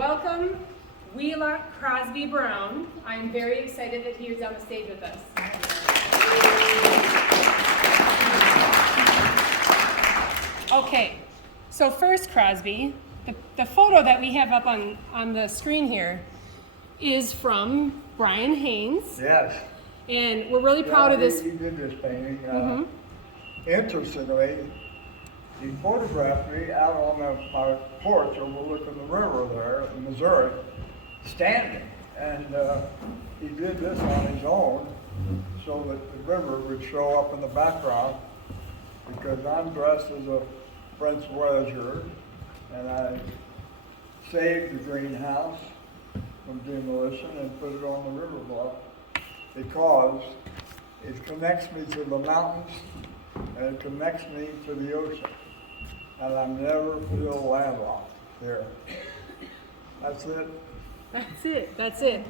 Welcome, TILIW-Crosby Brown. I'm very excited that he is on the stage with us. Okay, so first, Crosby, the photo that we have up on the screen here is from Brian Haynes. Yes. And we're really proud of this. He did this painting. Interestingly, he photographed me out on my porch overlooking the river there in Missouri, standing. And he did this on his own so that the river would show up in the background, because I'm dressed as a French voyageur, and I saved the greenhouse from demolition and put it on the river bluff because it connects me to the mountains and it connects me to the ocean. And I never feel landlocked here. That's it. That's it. That's it.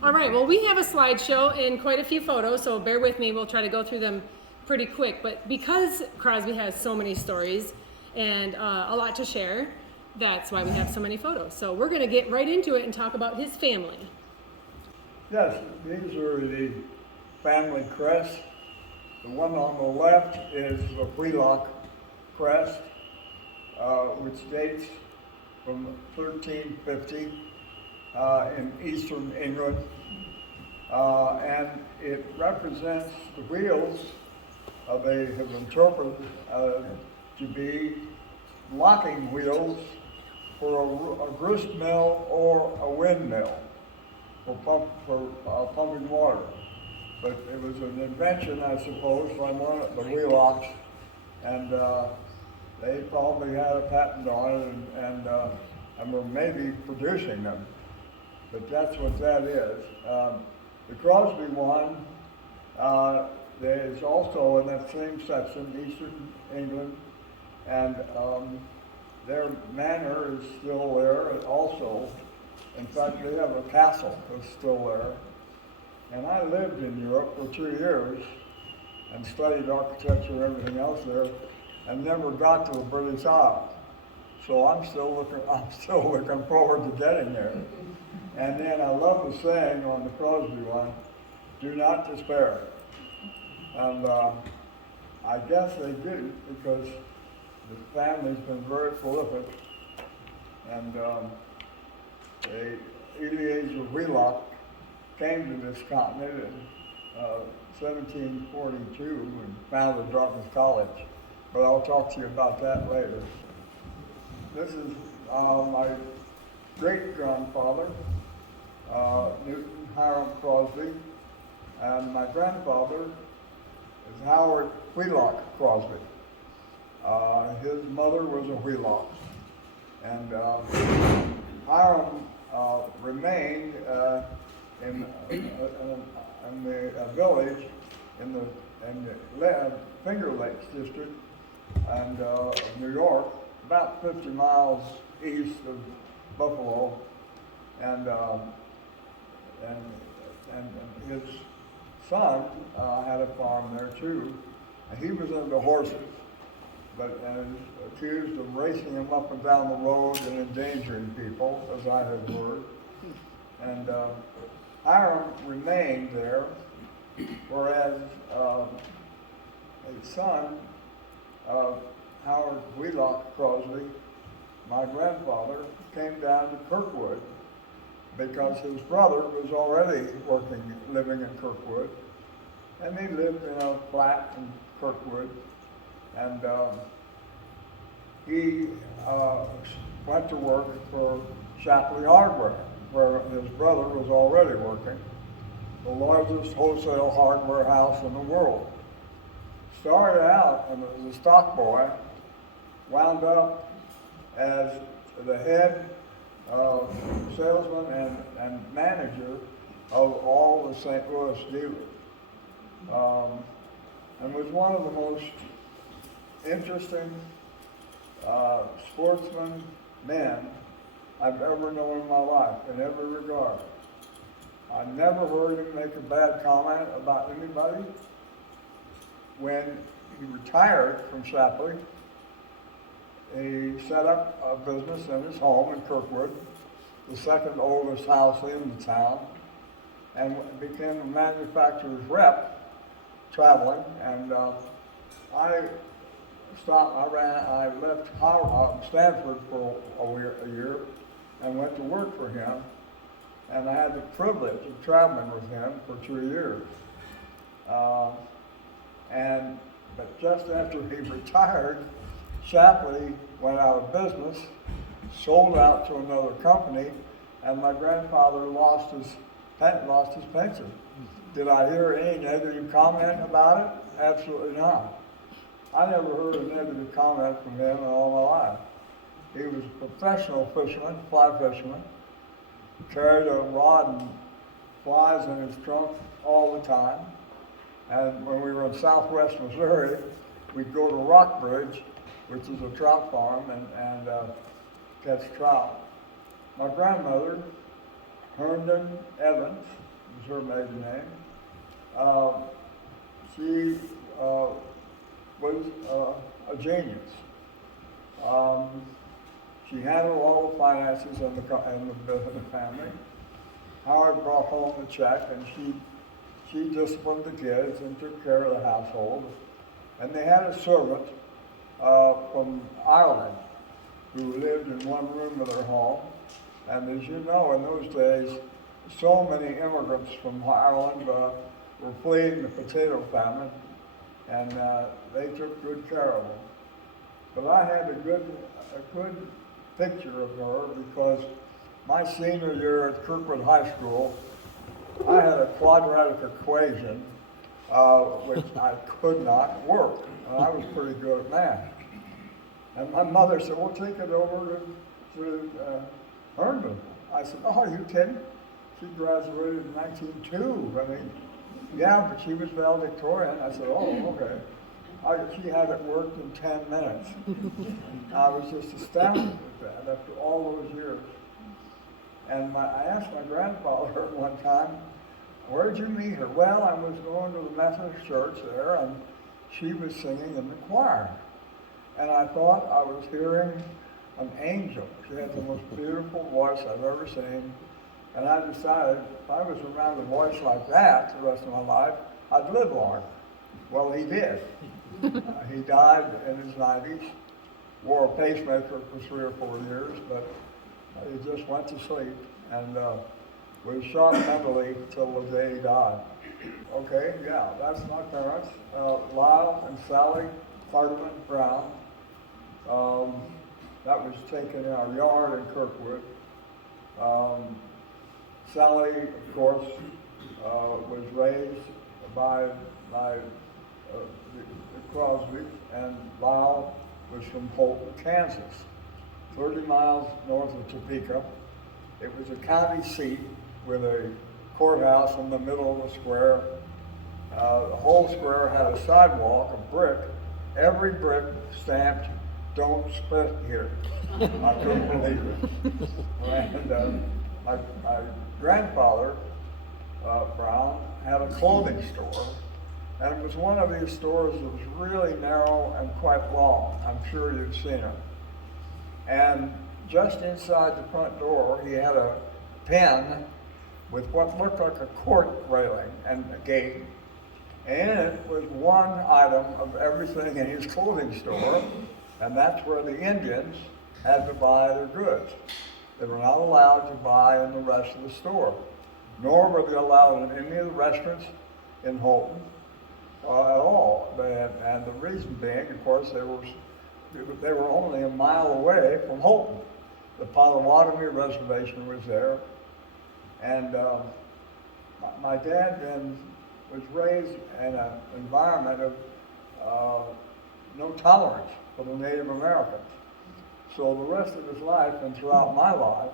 All right. Well, we have a slideshow and quite a few photos, so bear with me. We'll try to go through them pretty quick. But because Crosby has so many stories and a lot to share, that's why we have so many photos. So we're going to get right into it and talk about his family. Yes, these are the family crests. The one on the left is the Wheelock crest, which dates from 1350 in eastern England. And it represents the wheels they have interpreted to be locking wheels for a grist mill or a windmill for pumping water. But it was an invention, I suppose, from one of the Wheelocks, and they probably had a patent on it and were maybe producing them. But that's what that is. The Crosby one is also in that same section, eastern England, and their manor is still there also. In fact, they have a castle that's still there. And I lived in Europe for 2 years and studied architecture and everything else there, and never got to the British Isles. So I'm still looking forward to getting there. And then I love the saying on the Crosby one, "Do not despair." And I guess they didn't, because the family's been very prolific. And Eliezer Wheelock came to this continent in 1742 and founded Dartmouth College. But I'll talk to you about that later. This is my great-grandfather, Newton Hiram Crosby, and my grandfather is Howard Wheelock Crosby. His mother was a Wheelock, and Hiram remained in the village in the Finger Lakes district and New York, about 50 miles east of Buffalo, and his son had a farm there too, and he was into horses, but accused of racing him up and down the road and endangering people, as I had heard. And Hiram remained there, whereas his son, Howard Wheelock Crosby, my grandfather, came down to Kirkwood because his brother was already living in Kirkwood, and he lived in a flat in Kirkwood, and he went to work for Shapley Hardware, where his brother was already working, the largest wholesale hardware house in the world. Started out as a stock boy, wound up as the head salesman and manager of all the St. Louis dealers, and was one of the most interesting sportsmen men I've ever known in my life, in every regard. I never heard him make a bad comment about anybody. When he retired from Shapley, he set up a business in his home in Kirkwood, the second oldest house in the town, and became a manufacturer's rep traveling. And I I left Stanford for a year and went to work for him. And I had the privilege of traveling with him for 2 years. But just after he retired, Shapley went out of business, sold out to another company, and my grandfather lost his pension. Did I hear any negative comment about it? Absolutely not. I never heard a negative comment from him in all my life. He was a professional fisherman, fly fisherman, carried a rod and flies in his trunk all the time. And when we were in southwest Missouri, we'd go to Rockbridge, which is a trout farm, and catch trout. My grandmother, Herndon Evans, was her maiden name. She was a genius. She handled all the finances in the family. Howard brought home the check, and she disciplined the kids and took care of the household. And they had a servant from Ireland who lived in one room of their home. And as you know, in those days, so many immigrants from Ireland were fleeing the potato famine, and they took good care of them. But I had a good picture of her because my senior year at Kirkwood High School, I had a quadratic equation which I could not work, and I was pretty good at math. And my mother said, "Well, take it over to Herndon." I said, "Oh, are you kidding? She graduated in 1902. I mean, yeah, but she was valedictorian." I said, "Oh, okay." She had it worked in 10 minutes. I was just astounded at that after all those years. And I asked my grandfather one time, "Where'd you meet her?" "Well, I was going to the Methodist church there, and she was singing in the choir. And I thought I was hearing an angel. She had the most beautiful voice I've ever seen. And I decided if I was around a voice like that the rest of my life, I'd live longer." Well, he did. He died in his 90s, wore a pacemaker for 3 or 4 years, but he just went to sleep and was shot mentally till the day he died. Okay, yeah, that's my parents, Lyle and Sally Brown. That was taken in our yard in Kirkwood. Sally, of course, was raised by the Crosbys, and Lyle was from Holton, Kansas, 30 miles north of Topeka. It was a county seat with a courthouse in the middle of the square. The whole square had a sidewalk of brick, every brick stamped, "Don't spit here." I couldn't believe it. And my grandfather, Brown, had a clothing store, and it was one of these stores that was really narrow and quite long. I'm sure you've seen it. And just inside the front door, he had a pen with what looked like a court railing and a gate. And in it was one item of everything in his clothing store, and that's where the Indians had to buy their goods. They were not allowed to buy in the rest of the store, nor were they allowed in any of the restaurants in Holton at all. And the reason being, of course, they were only a mile away from Holton. The Potawatomi Reservation was there, and my dad then was raised in an environment of no tolerance for the Native Americans. So the rest of his life and throughout my life,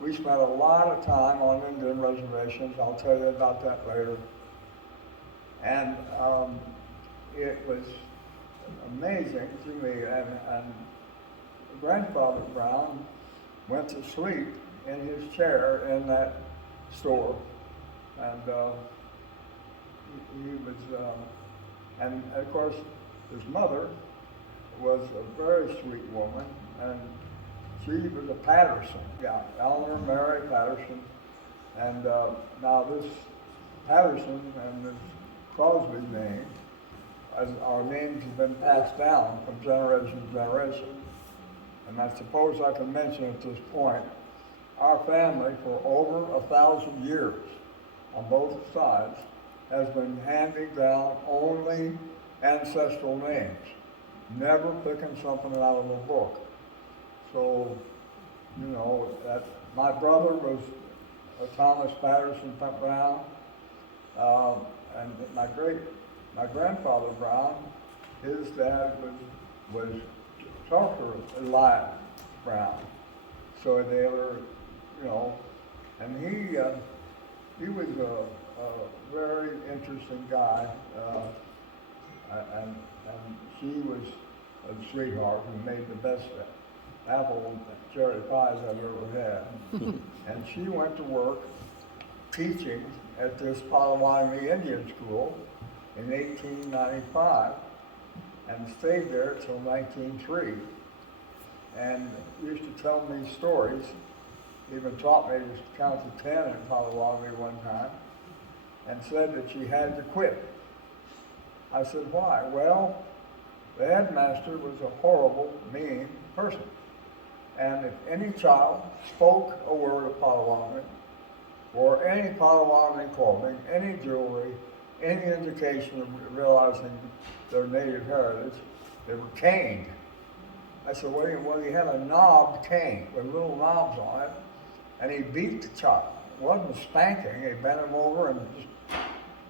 we spent a lot of time on Indian reservations. I'll tell you about that later. And it was amazing to me. And Grandfather Brown went to sleep in his chair in that store. And he was, and of course, his mother was a very sweet woman, and she was a Patterson, yeah, Eleanor Mary Patterson. And now this Patterson and this Crosby name, as our names have been passed down from generation to generation. And I suppose I can mention at this point, our family for over 1,000 years on both sides has been handing down only ancestral names, never picking something out of a book. So, you know, that my brother was Thomas Patterson Brown, and my grandfather Brown, his dad was Tucker Elias Brown. So they were, you know, and he was a very interesting guy, and she was a sweetheart who made the best apple and cherry pies I've ever had. And she went to work teaching at this Potawatomi Indian School in 1895 and stayed there till 1903. And used to tell me stories, even taught me to count to 10 in Potawatomi one time, and said that she had to quit. I said, why? Well, the headmaster was a horrible, mean person. And if any child spoke a word of Potawatomi, or any Potawatomi clothing, any jewelry, any indication of realizing their native heritage, they were caned. I said, well, he had a knobbed cane with little knobs on it, and he beat the child. It wasn't spanking, he bent him over and just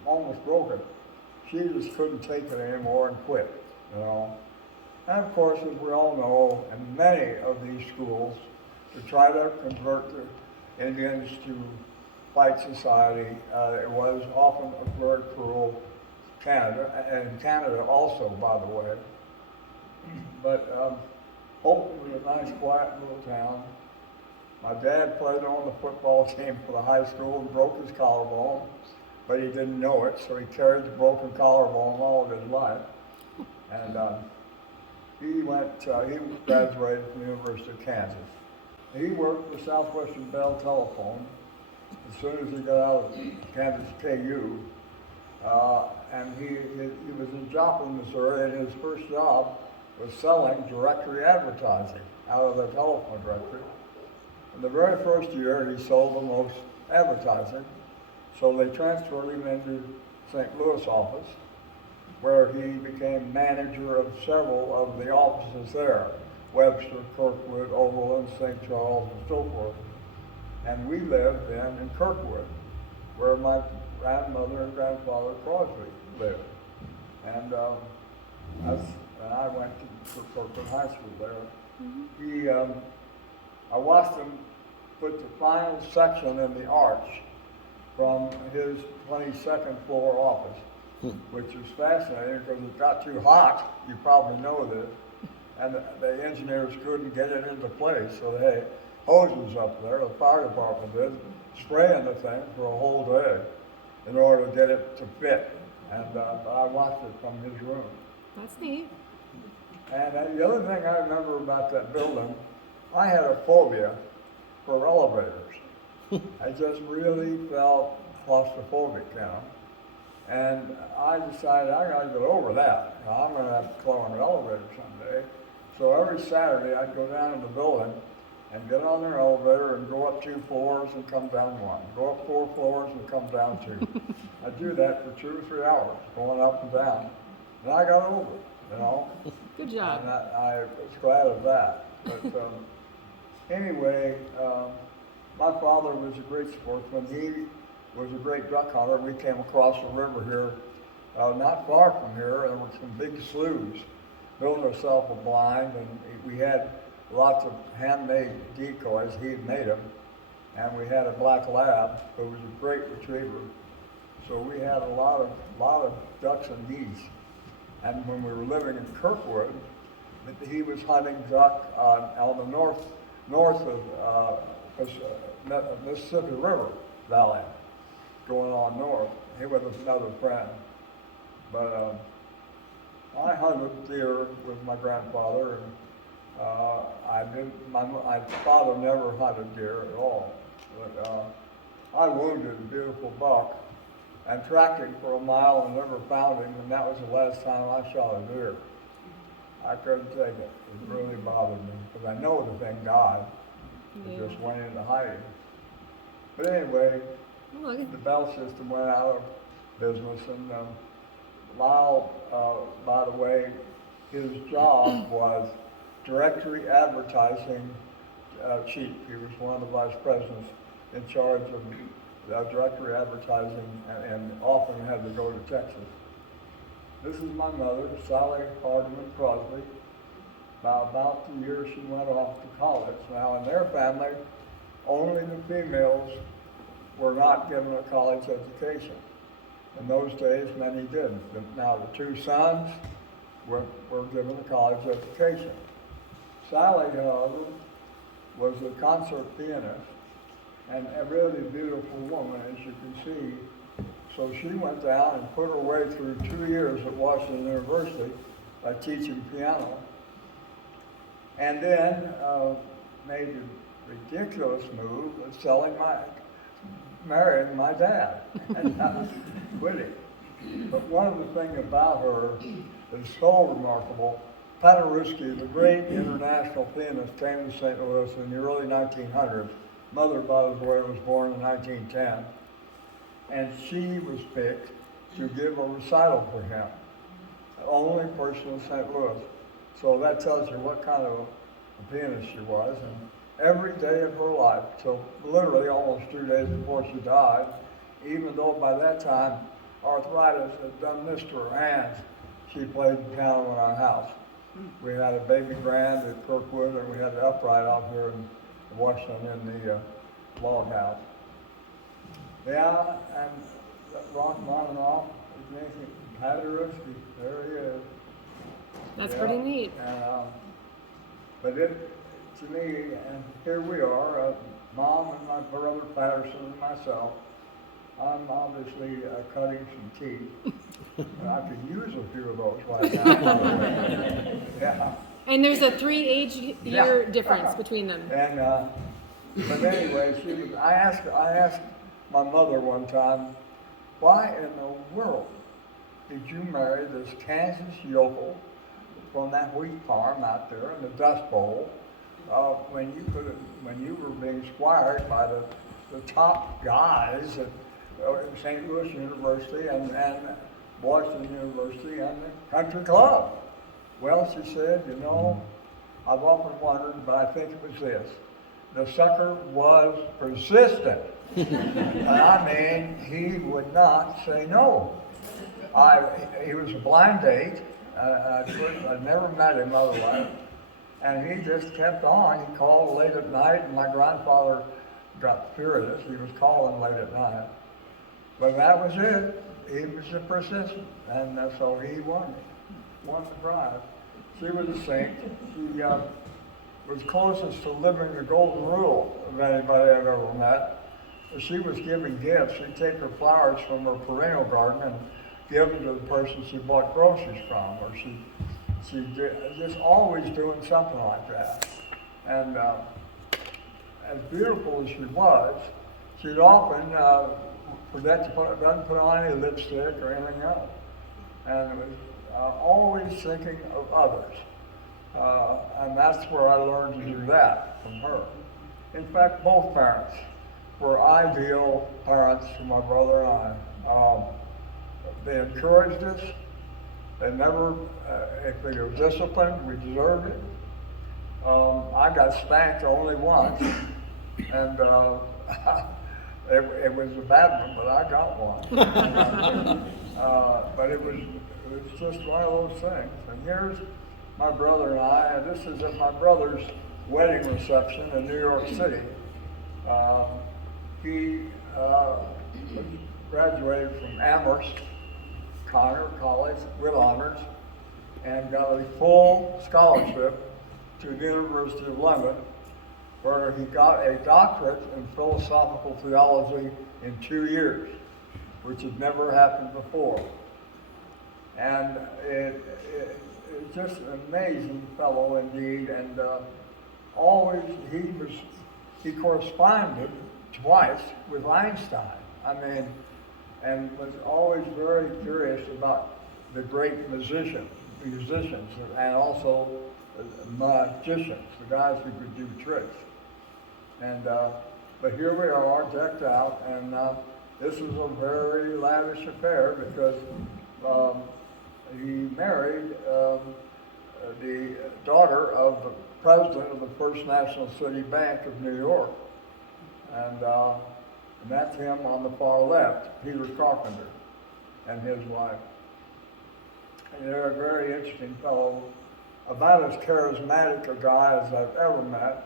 almost broke it. She just couldn't take it anymore and quit, you know. And of course, as we all know, in many of these schools, to try to convert the Indians to white society, it was often a very cruel Canada, and Canada also, by the way. But Houlton was a nice, quiet little town. My dad played on the football team for the high school and broke his collarbone, but he didn't know it, so he carried the broken collarbone all of his life. And he graduated from the University of Kansas. He worked for Southwestern Bell Telephone as soon as he got out of Kansas KU. And he was in Joplin, Missouri, and his first job was selling directory advertising out of the telephone directory. In the very first year, he sold the most advertising, so they transferred him into St. Louis office, where he became manager of several of the offices there, Webster, Kirkwood, Overland, St. Charles, and so forth. And we lived then in Kirkwood, where my grandmother and grandfather Crosby lived. And I went to Kirkwood High School there. Mm-hmm. I watched him put the final section in the arch from his 22nd floor office, which was fascinating because it got too hot, you probably know this, and the engineers couldn't get it into place, so they had hoses up there, the fire department did, spraying the thing for a whole day in order to get it to fit. And I watched it from his room. That's neat. And the other thing I remember about that building, I had a phobia for elevators. I just really felt claustrophobic, you know. And I decided I got to get over that. You know, I'm going to have to climb an elevator someday. So every Saturday I'd go down to the building and get on their elevator and go up 2 floors and come down 1. Go up 4 floors and come down 2. I'd do that for 2 or 3 hours, going up and down. And I got over it, you know. Good job. And I was glad of that. But anyway, my father was a great sportsman. He was a great duck hunter. We came across the river here, not far from here, and there were some big sloughs. Built ourselves a blind, and we had lots of handmade decoys. He had made them, and we had a black lab who was a great retriever. So we had a lot of ducks and geese. And when we were living in Kirkwood, he was hunting duck on the north of Mississippi River Valley, going on north. He was another friend. But I hunted deer with my grandfather, and My father never hunted deer at all, but I wounded a beautiful buck and tracked him for a mile and never found him, and that was the last time I shot a deer. I couldn't take it. It really bothered me, because I know the thing died. It Yeah. just went into hiding. But anyway, Oh, the bell system went out of business, and Lyle, by the way, his job was directory advertising chief. He was one of the vice presidents in charge of directory advertising, and often had to go to Texas. This is my mother, Sally Crosby. About the year she went off to college. Now, in their family, only the females were not given a college education. In those days, many didn't. Now, the two sons were given a college education. Sally, however, was a concert pianist and a really beautiful woman, as you can see. So she went down and put her way through 2 years at Washington University by teaching piano, and then made the ridiculous move of marrying my dad, and that was witty. But one of the things about her is so remarkable. Paderewski, the great international pianist, came to St. Louis in the early 1900s. Mother, by the way, was born in 1910. And she was picked to give a recital for him. The only person in St. Louis. So that tells you what kind of a pianist she was. And every day of her life, till literally almost 2 days before she died, even though by that time arthritis had done this to her hands, she played the piano in our house. We had a baby grand at Kirkwood, and we had the upright out here in Washington in the log house. Yeah, and Rachmaninoff, Paderewski, there he is. That's pretty neat. But to me, and here we are, Mom and my brother Patterson and myself. I'm obviously cutting some teeth. I could use a few of those right now. Yeah. And there's a 3 year difference between them. And but anyway, I asked my mother one time, why in the world did you marry this Kansas yokel from that wheat farm out there in the Dust Bowl when you were being squired by the top guys at St. Louis University and Washington University and the country club? Well, she said, I've often wondered, but I think it was this. The sucker was persistent. And I mean, he would not say no. He was a blind date. I'd never met him otherwise. And he just kept on. He called late at night, and my grandfather got furious. He was calling late at night. But that was it. He was persistent. And so he won the prize. She was a saint. She was closest to living the golden rule of anybody I've ever met. She was giving gifts. She'd take her flowers from her perennial garden and give them to the person she bought groceries from, or she just always doing something like that. And as beautiful as she was, she'd often doesn't put on any lipstick or anything else, and was always thinking of others. And that's where I learned to do that from her. In fact, both parents were ideal parents for my brother and I. They encouraged us. They never, if we were disciplined, we deserved it. I got spanked only once, and it was a bad one, but I got one. But it was just one of those things. And here's my brother and I, and this is at my brother's wedding reception in New York City. He graduated from Amherst College with honors and got a full scholarship to the University of London, where he got a doctorate in philosophical theology in 2 years, which had never happened before. And just an amazing fellow indeed, and always he corresponded twice with Einstein. I mean, and was always very curious about the great musicians, and also magicians, the guys who could do tricks. And but here we are, decked out, and this is a very lavish affair because he married the daughter of the president of the First National City Bank of New York, and that's him on the far left, Peter Carpenter, and his wife. And they're a very interesting fellow, about as charismatic a guy as I've ever met.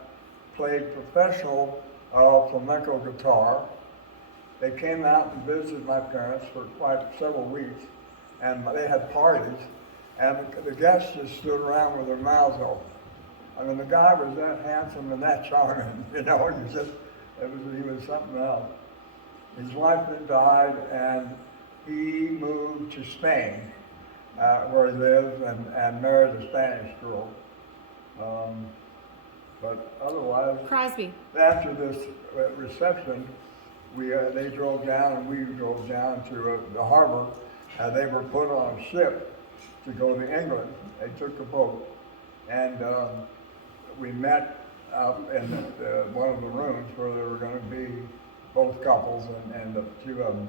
Played professional flamenco guitar. They came out and visited my parents for quite several weeks, and they had parties, and the guests just stood around with their mouths open. I mean, the guy was that handsome and that charming, you know, he was something else. His wife had died, and he moved to Spain, where he lived, and married a Spanish girl. But otherwise, Crosby. after this reception, they drove down and we drove down to the harbor, and they were put on a ship to go to England. They took a boat, and we met out in one of the rooms where there were going to be both couples and the two of them,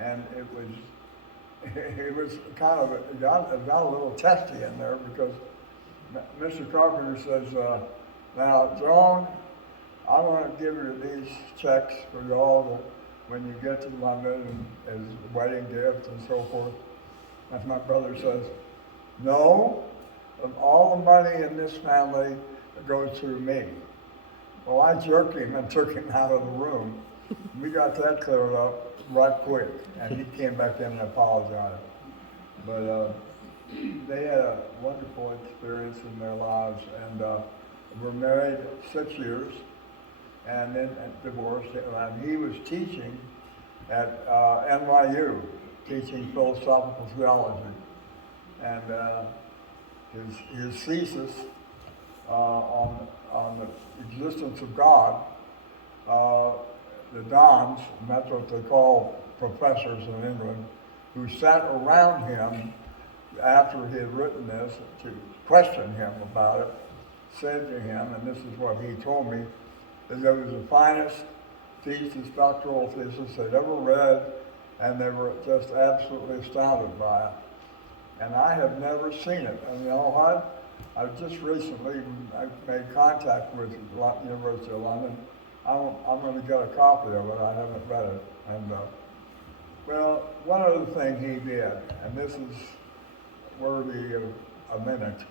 and it was kind of it got a little testy in there because Mr. Carpenter says, "Now, Joan, I want to give you these checks for y'all when you get to London and as a wedding gift and so forth." And my brother says, "No, all the money in this family goes through me." Well, I jerked him and took him out of the room. We got that cleared up right quick, and he came back in and apologized. But they had a wonderful experience in their lives, and were married 6 years, and then divorced. And he was teaching at NYU, teaching philosophical theology, and his thesis on the existence of God, the dons, and that's what they call professors in England, who sat around him after he had written this to question him about it, said to him, and this is what he told me, that it was the finest thesis, doctoral thesis they'd ever read, and they were just absolutely astounded by it. And I have never seen it. And you know what? I've just recently made contact with the University of London. I'm going to get a copy of it. I haven't read it. And well, one other thing he did, and this is worthy of a minute.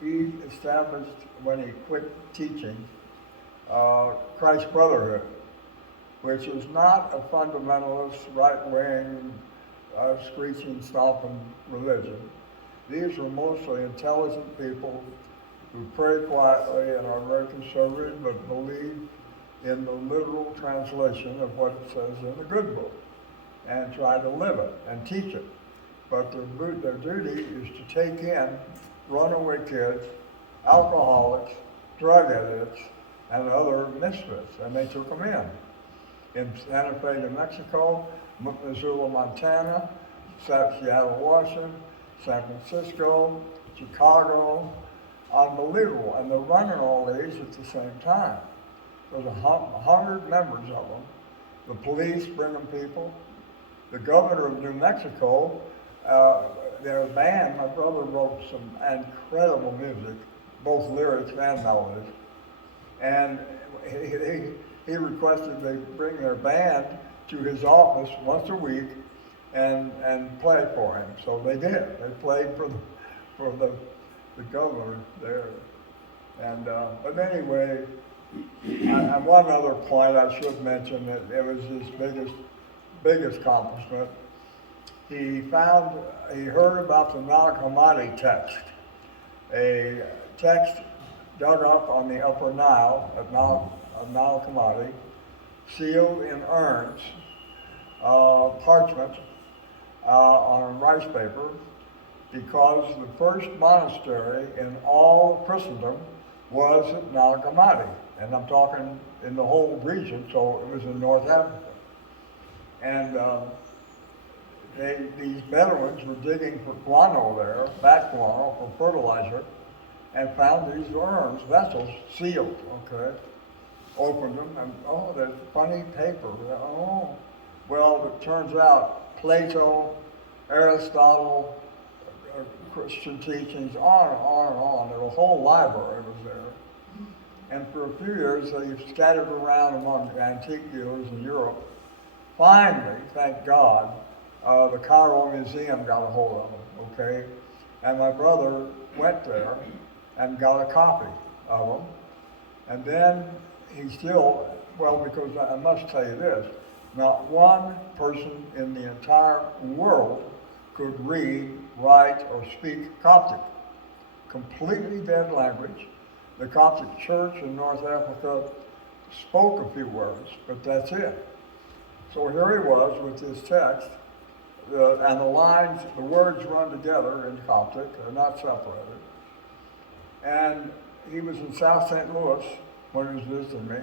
He established, when he quit teaching, Christ Brotherhood, which is not a fundamentalist, right-wing, screeching, stomping religion. These are mostly intelligent people who pray quietly and are very conservative, but believe in the literal translation of what it says in the good book, and try to live it and teach it. But their duty is to take in runaway kids, alcoholics, drug addicts, and other misfits, and they took them in Santa Fe, New Mexico, Missoula, Montana, Seattle, Washington, San Francisco, Chicago. Unbelievable, and they're running all these at the same time. There's 100 members of them. The police bring them people. The governor of New Mexico, their band, my brother wrote some incredible music, both lyrics and melodies. And he requested they bring their band to his office once a week and play for him. So they did. They played for the governor there. And but anyway, one other point I should mention, that it was his biggest accomplishment. He heard about the Nag Hammadi text, a text dug up on the Upper Nile of Nag Hammadi, sealed in urns, parchment, on rice paper, because the first monastery in all Christendom was at Nalagamati. And I'm talking in the whole region, so it was in North Africa. And these Bedouins were digging for guano there, bat guano, for fertilizer, and found these urns, vessels, sealed, okay? Opened them, and oh, there's funny paper. Oh, well, it turns out Plato, Aristotle, Christian teachings, on and on and on. There was a whole library was there. And for a few years, they scattered around among antique dealers in Europe. Finally, thank God, the Cairo Museum got a hold of them, okay? And my brother went there and got a copy of them. And then he still, well, because I must tell you this, not one person in the entire world could read, write, or speak Coptic. Completely dead language. The Coptic Church in North Africa spoke a few words, but that's it. So here he was with this text, and the lines, the words run together in Coptic, they're not separated. And he was in South St. Louis when he was visiting me,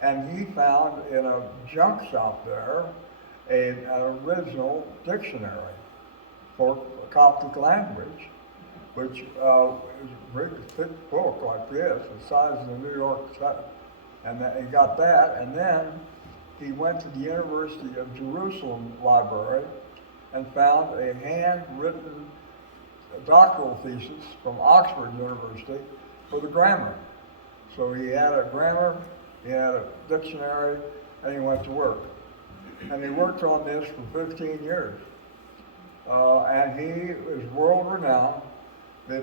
and he found in a junk shop there an original dictionary for Coptic language, which is a very thick book like this, the size of the New York Times. And he got that, and then he went to the University of Jerusalem library and found a handwritten doctoral thesis from Oxford University for the grammar. So he had a grammar, he had a dictionary, and he went to work. And he worked on this for 15 years. And he was world renowned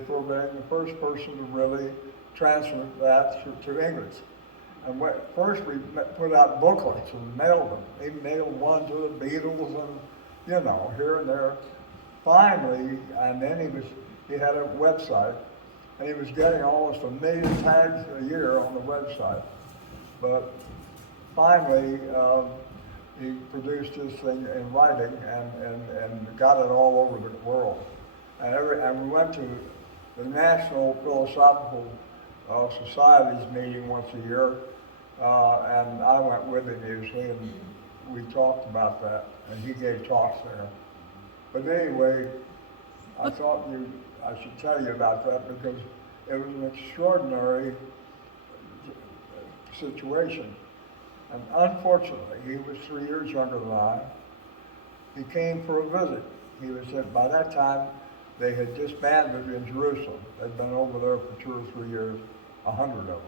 for being the first person to really translate that to English. And first we put out booklets and mailed them. He mailed one to the Beatles and, you know, here and there. Finally, and then he had a website, and he was getting almost 1 million tags a year on the website. But finally, he produced this thing in writing and got it all over the world. And we went to the National Philosophical Society's meeting once a year, and I went with him usually, and we talked about that, and he gave talks there. But anyway, I thought I should tell you about that because it was an extraordinary situation. And unfortunately, he was 3 years younger than I. He came for a visit. He was by that time, they had disbanded in Jerusalem. They'd been over there for 2 or 3 years, 100 of them.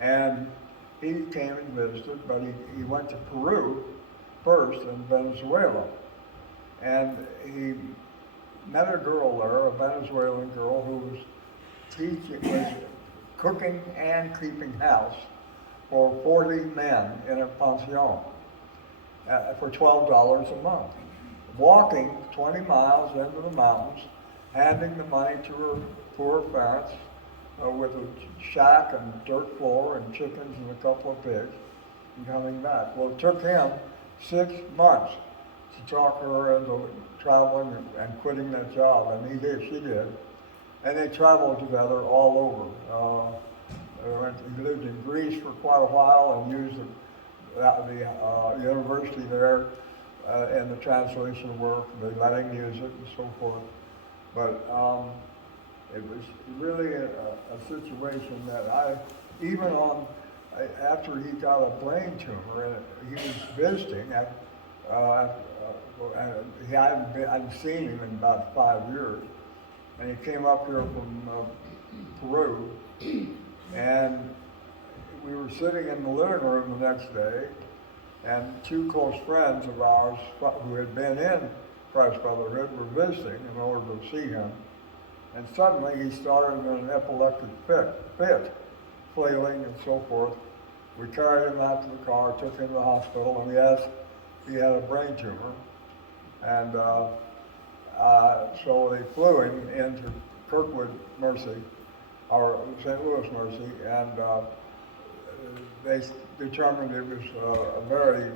And he came and visited, but he went to Peru first and Venezuela. And he met a girl there, a Venezuelan girl who was cooking and keeping house for 40 men in a pension for $12 a month. Walking 20 miles into the mountains, handing the money to her poor parents with a shack and dirt floor and chickens and a couple of pigs, and coming back. Well, it took him 6 months to talk her into traveling and quitting that job, and she did. And they traveled together all over. He lived in Greece for quite a while and used the university there in the translation work. They let him use it and so forth. But it was really a situation that after he got a brain tumor, and he was visiting, and I'd seen him in about 5 years, and he came up here from Peru, and we were sitting in the living room the next day, and 2 close friends of ours who had been in Christ Brotherhood were visiting in order to see him, and suddenly he started in an epileptic fit, flailing and so forth. We carried him out to the car, took him to the hospital, and he had a brain tumor, and so they flew him into Kirkwood Mercy, or St. Louis Mercy, and they determined it was a very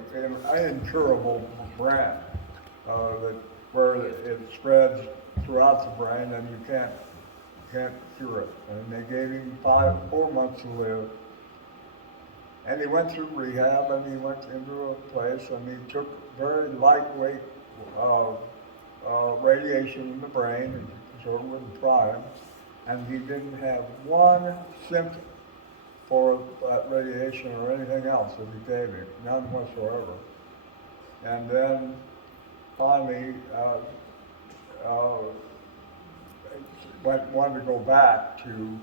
incurable brand, where it spreads throughout the brain, and you can't cure it. And they gave him 4 months to live. And he went through rehab, and he went into a place, and he took very lightweight radiation in the brain, so it wouldn't fry him. And he didn't have one symptom for that radiation or anything else that he gave him, none whatsoever. And then finally, wanted to go back to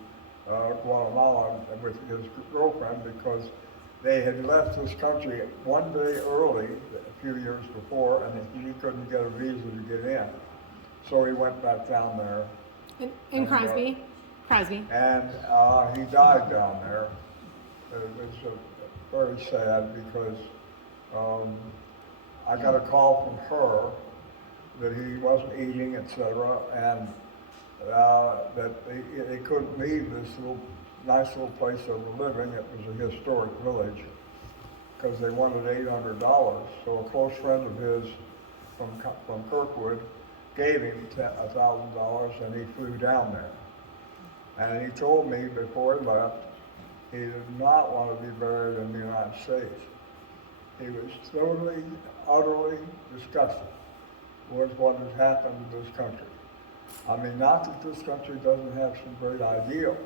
Guatemala with his girlfriend because they had left this country one day early, a few years before, and he couldn't get a visa to get in. So he went back down there. And Crosby? Crosby. And he died down there. It was very sad because I got a call from her that he wasn't eating, etc., and that they couldn't leave this nice little place they were living. It was a historic village because they wanted $800. So a close friend of his from Kirkwood gave him $1,000, and he flew down there. And he told me before he left, he did not want to be buried in the United States. He was totally, utterly disgusted with what has happened to this country. I mean, not that this country doesn't have some great ideals,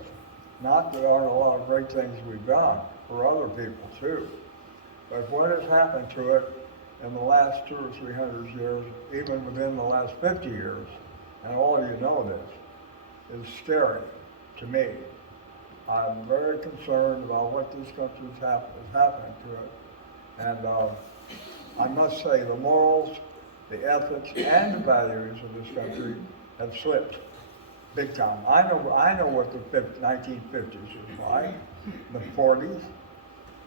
not that there aren't a lot of great things we've done for other people too, but what has happened to it in the last 200 or 300 years, even within the last 50 years, and all of you know this, is scary to me. I'm very concerned about what this country is happening to it. And I must say, the morals, the ethics, and the values of this country have slipped big time. I know what the 1950s was like, the 40s.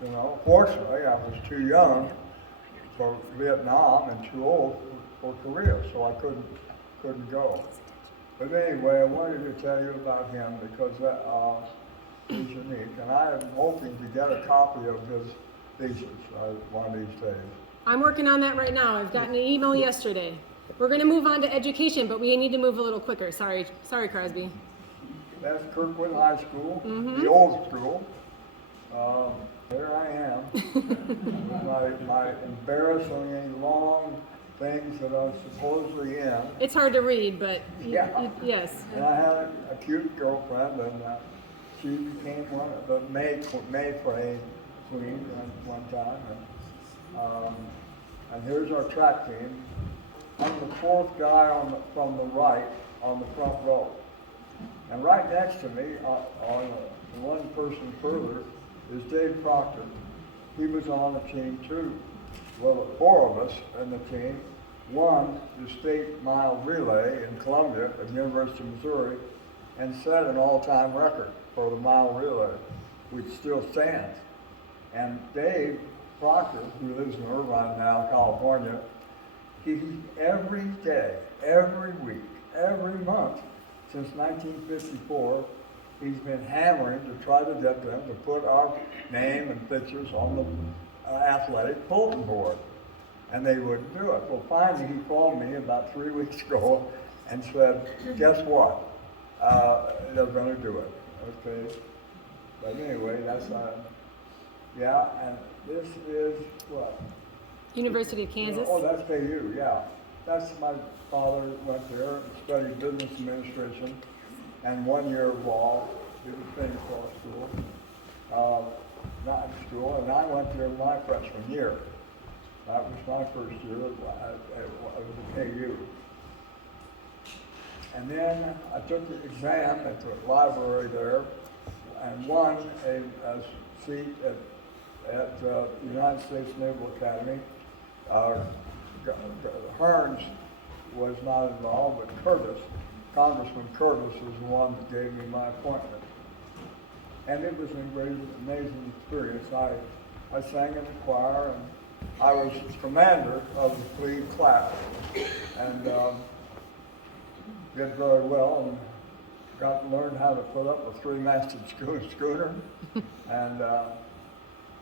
You know, fortunately, I was too young for Vietnam and too old for Korea, so I couldn't go. But anyway, I wanted to tell you about him because he's unique, and I am hoping to get a copy of his thesis one of these days. I'm working on that right now. I've gotten an email yesterday. We're going to move on to education, but we need to move a little quicker. Sorry, Crosby. That's Kirkwood High School, the old school. There I am, with my embarrassingly long things that I was supposedly in. It's hard to read, but yes. And I had a cute girlfriend, and she became one of the Mayfrey queen at one time. And here's our track team. I'm the fourth guy from the right on the front row. And right next to me, on the one person further, is Dave Proctor. He was on the team too. Well, the four of us in the team won the state mile relay in Columbia at the University of Missouri and set an all-time record for the mile relay, which still stands. And Dave Proctor, who lives in Irvine now, California, he every day, every week, every month since 1954, he's been hammering to try to get them to put our name and pictures on the athletic bulletin board. And they wouldn't do it. Well, finally, he called me about 3 weeks ago and said, guess what? They're going to do it. Okay. But anyway, that's, yeah, and this is what? University of Kansas. Oh, that's KU, yeah. That's my father went there and studied business administration and 1 year of law, didn't finish law school, not in school, and I went there my freshman year. That was my first year at KU. And then I took the exam at the library there and won a seat at the United States Naval Academy. Hearns was not involved, but Curtis, Congressman Curtis, was the one that gave me my appointment. And it was an amazing experience. I sang in the choir, and I was commander of the fleet class, and did very well, and got to learn how to put up a three-masted schooner, and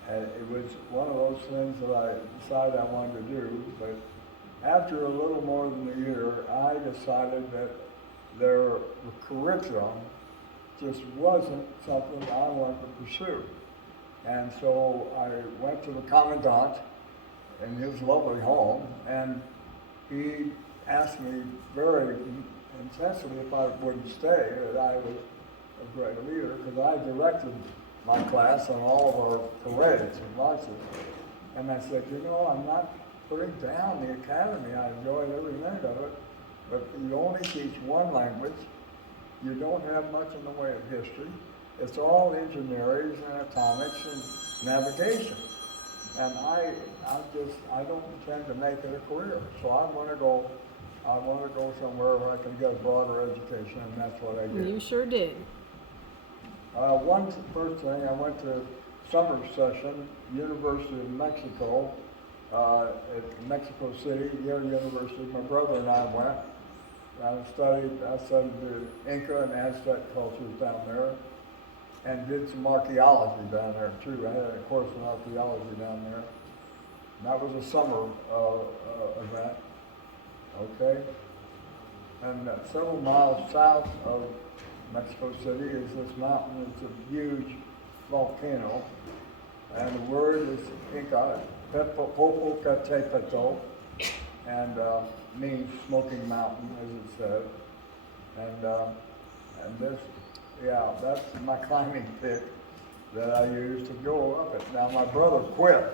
it was one of those things that I decided I wanted to do. But after a little more than a year, I decided that the curriculum just wasn't something I wanted to pursue. And so I went to the commandant in his lovely home, and he asked me very intensely if I wouldn't stay, that I was a great leader, because I directed my class on all of our parades and marches. And I said, you know, I'm not putting down the academy. I enjoyed every minute of it, but you only teach one language. You don't have much in the way of history. It's all engineering and atomics and navigation. And I don't intend to make it a career. So I want to go somewhere where I can get a broader education, and that's what I did. You sure did. First thing, I went to summer session, University of Mexico, at Mexico City, Yale University. My brother and I went. I studied the Inca and Aztec cultures down there, and did some archaeology down there too. I had a course in archaeology down there. And that was a summer event, okay? And several miles south of Mexico City is this mountain. It's a huge volcano, and the word is Inca, Popocatépetl, and means smoking mountain, as it said. And this, yeah, that's my climbing pick that I used to go up it. Now my brother quit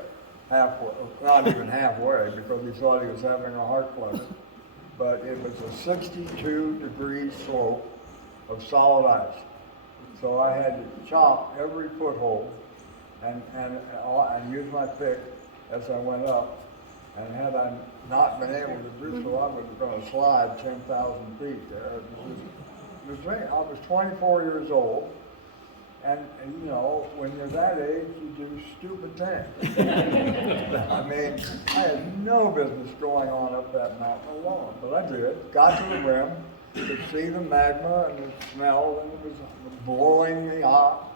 halfway, not even halfway, because he thought he was having a heart flutter. But it was a 62-degree slope of solid ice. So I had to chop every foothold and use my pick as I went up. And had I not been able to do so, I was going to slide 10,000 feet there. I was 24 years old, and you know, when you're that age, you do stupid things. I mean, I had no business going on up that mountain alone, but I did. Got to the rim, could see the magma and the smell, and it was blowing me hot.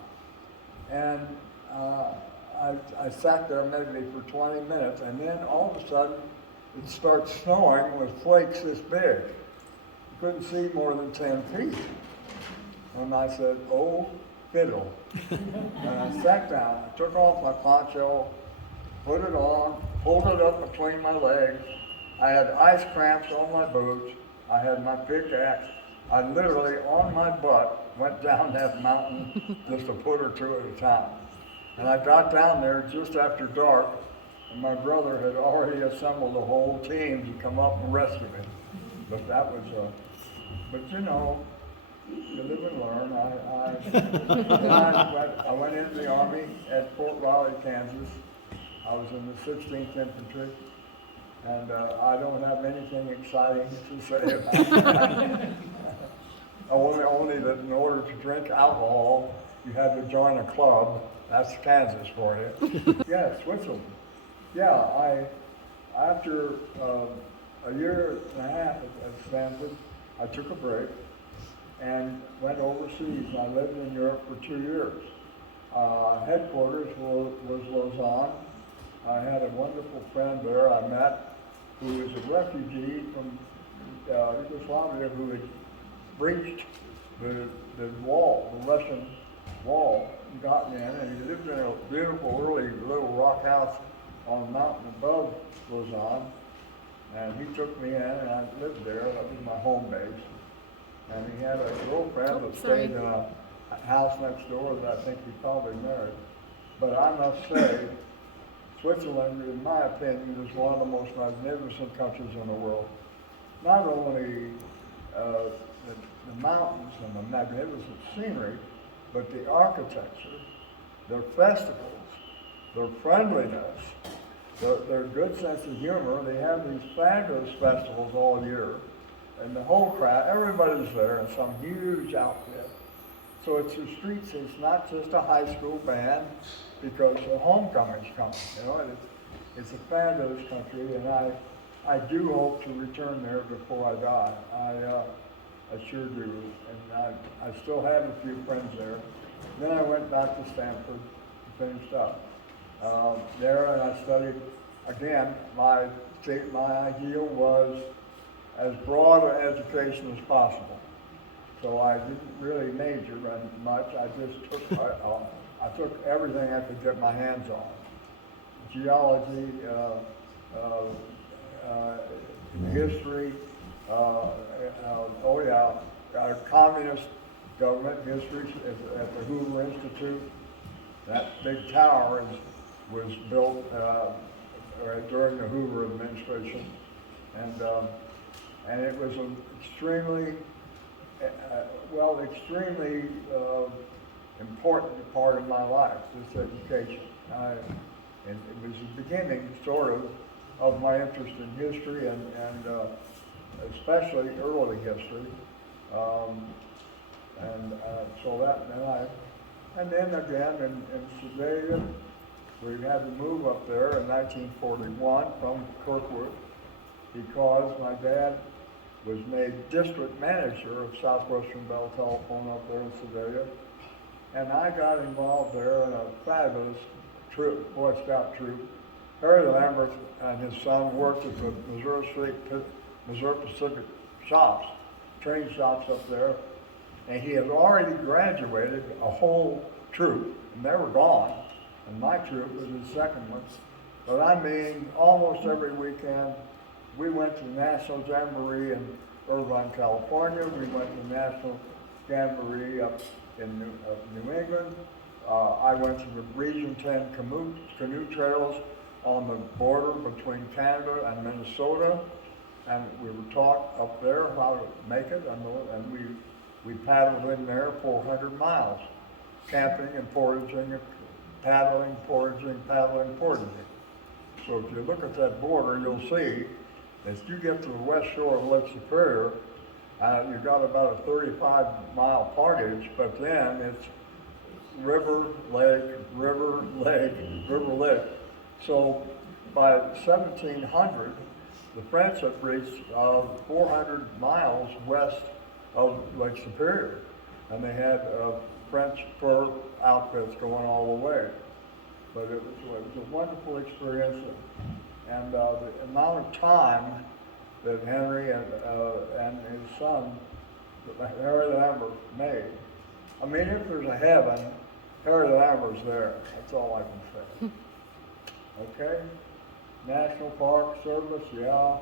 And I sat there maybe for 20 minutes, and then all of a sudden it starts snowing with flakes this big. You couldn't see more than 10 feet. And I said, oh, fiddle. And I sat down, I took off my poncho, put it on, pulled it up between my legs. I had ice cramps on my boots. I had my pickaxe. I literally, on my butt, went down that mountain just a foot or two at a time. And I got down there just after dark, and my brother had already assembled a whole team to come up and rescue me. But that was, but you know, you live and learn. I went into the Army at Fort Riley, Kansas. I was in the 16th Infantry, and I don't have anything exciting to say about that. Only that in order to drink alcohol, you had to join a club. That's Kansas for you. Yeah, Switzerland. Yeah, after a year and a half at Stanford, I took a break and went overseas. I lived in Europe for 2 years. Headquarters was Lausanne. I had a wonderful friend there I met who was a refugee from Yugoslavia who had breached the wall, the Russian wall, and gotten in, and he lived in a beautiful early little rock house on a mountain above Lausanne. And he took me in, and I lived there. That was my home base. And he had a girlfriend that stayed in a house next door that I think he probably married. But I must say, Switzerland, in my opinion, is one of the most magnificent countries in the world. Not only the mountains and the magnificent scenery, but the architecture, their festivals, their friendliness, their good sense of humor. They have these fabulous festivals all year, and the whole crowd, everybody's there in some huge outfit. So it's the streets, it's not just a high school band, because the homecoming's coming, you know. It's a fabulous country, and I do hope to return there before I die. I sure do, and I still have a few friends there. Then I went back to Stanford and finished up there, and I studied again. My ideal was as broad an education as possible. So I didn't really major in much. I just took, I took everything I could get my hands on. Geology, history, oh yeah, communist government history at the Hoover Institute. That big tower was built during the Hoover administration, and it was an extremely, extremely important part of my life, this education. And it was the beginning, sort of my interest in history and especially early history. So that, and then again in Sedalia, we had to move up there in 1941 from Kirkwood because my dad was made district manager of Southwestern Bell Telephone up there in Sedalia. And I got involved there in a fabulous troop, Boy Scout troop. Harry Lambert and his son worked at the Missouri Pacific shops, train shops up there. And he had already graduated a whole troop, and they were gone. And my troop was his second one. But I mean, almost every weekend, we went to the National Jamboree in Irvine, California. We went to the National Jamboree up in New England. I went to the Region 10 canoe trails on the border between Canada and Minnesota. And we were taught up there how to make it, and we paddled in there 400 miles, camping and portaging, paddling, portaging, paddling, portaging. So if you look at that border, you'll see, as you get to the west shore of Lake Superior, you've got about a 35-mile portage, but then it's river, lake, river, lake, river, lake. So by 1700, the French had reached 400 miles west of Lake Superior, and they had French fur outfits going all the way. But it was a wonderful experience, and the amount of time that Henry and his son, Harry Lambert, made. I mean, if there's a heaven, Harry Lambert's there. That's all I can say. Okay? National Park Service, yeah.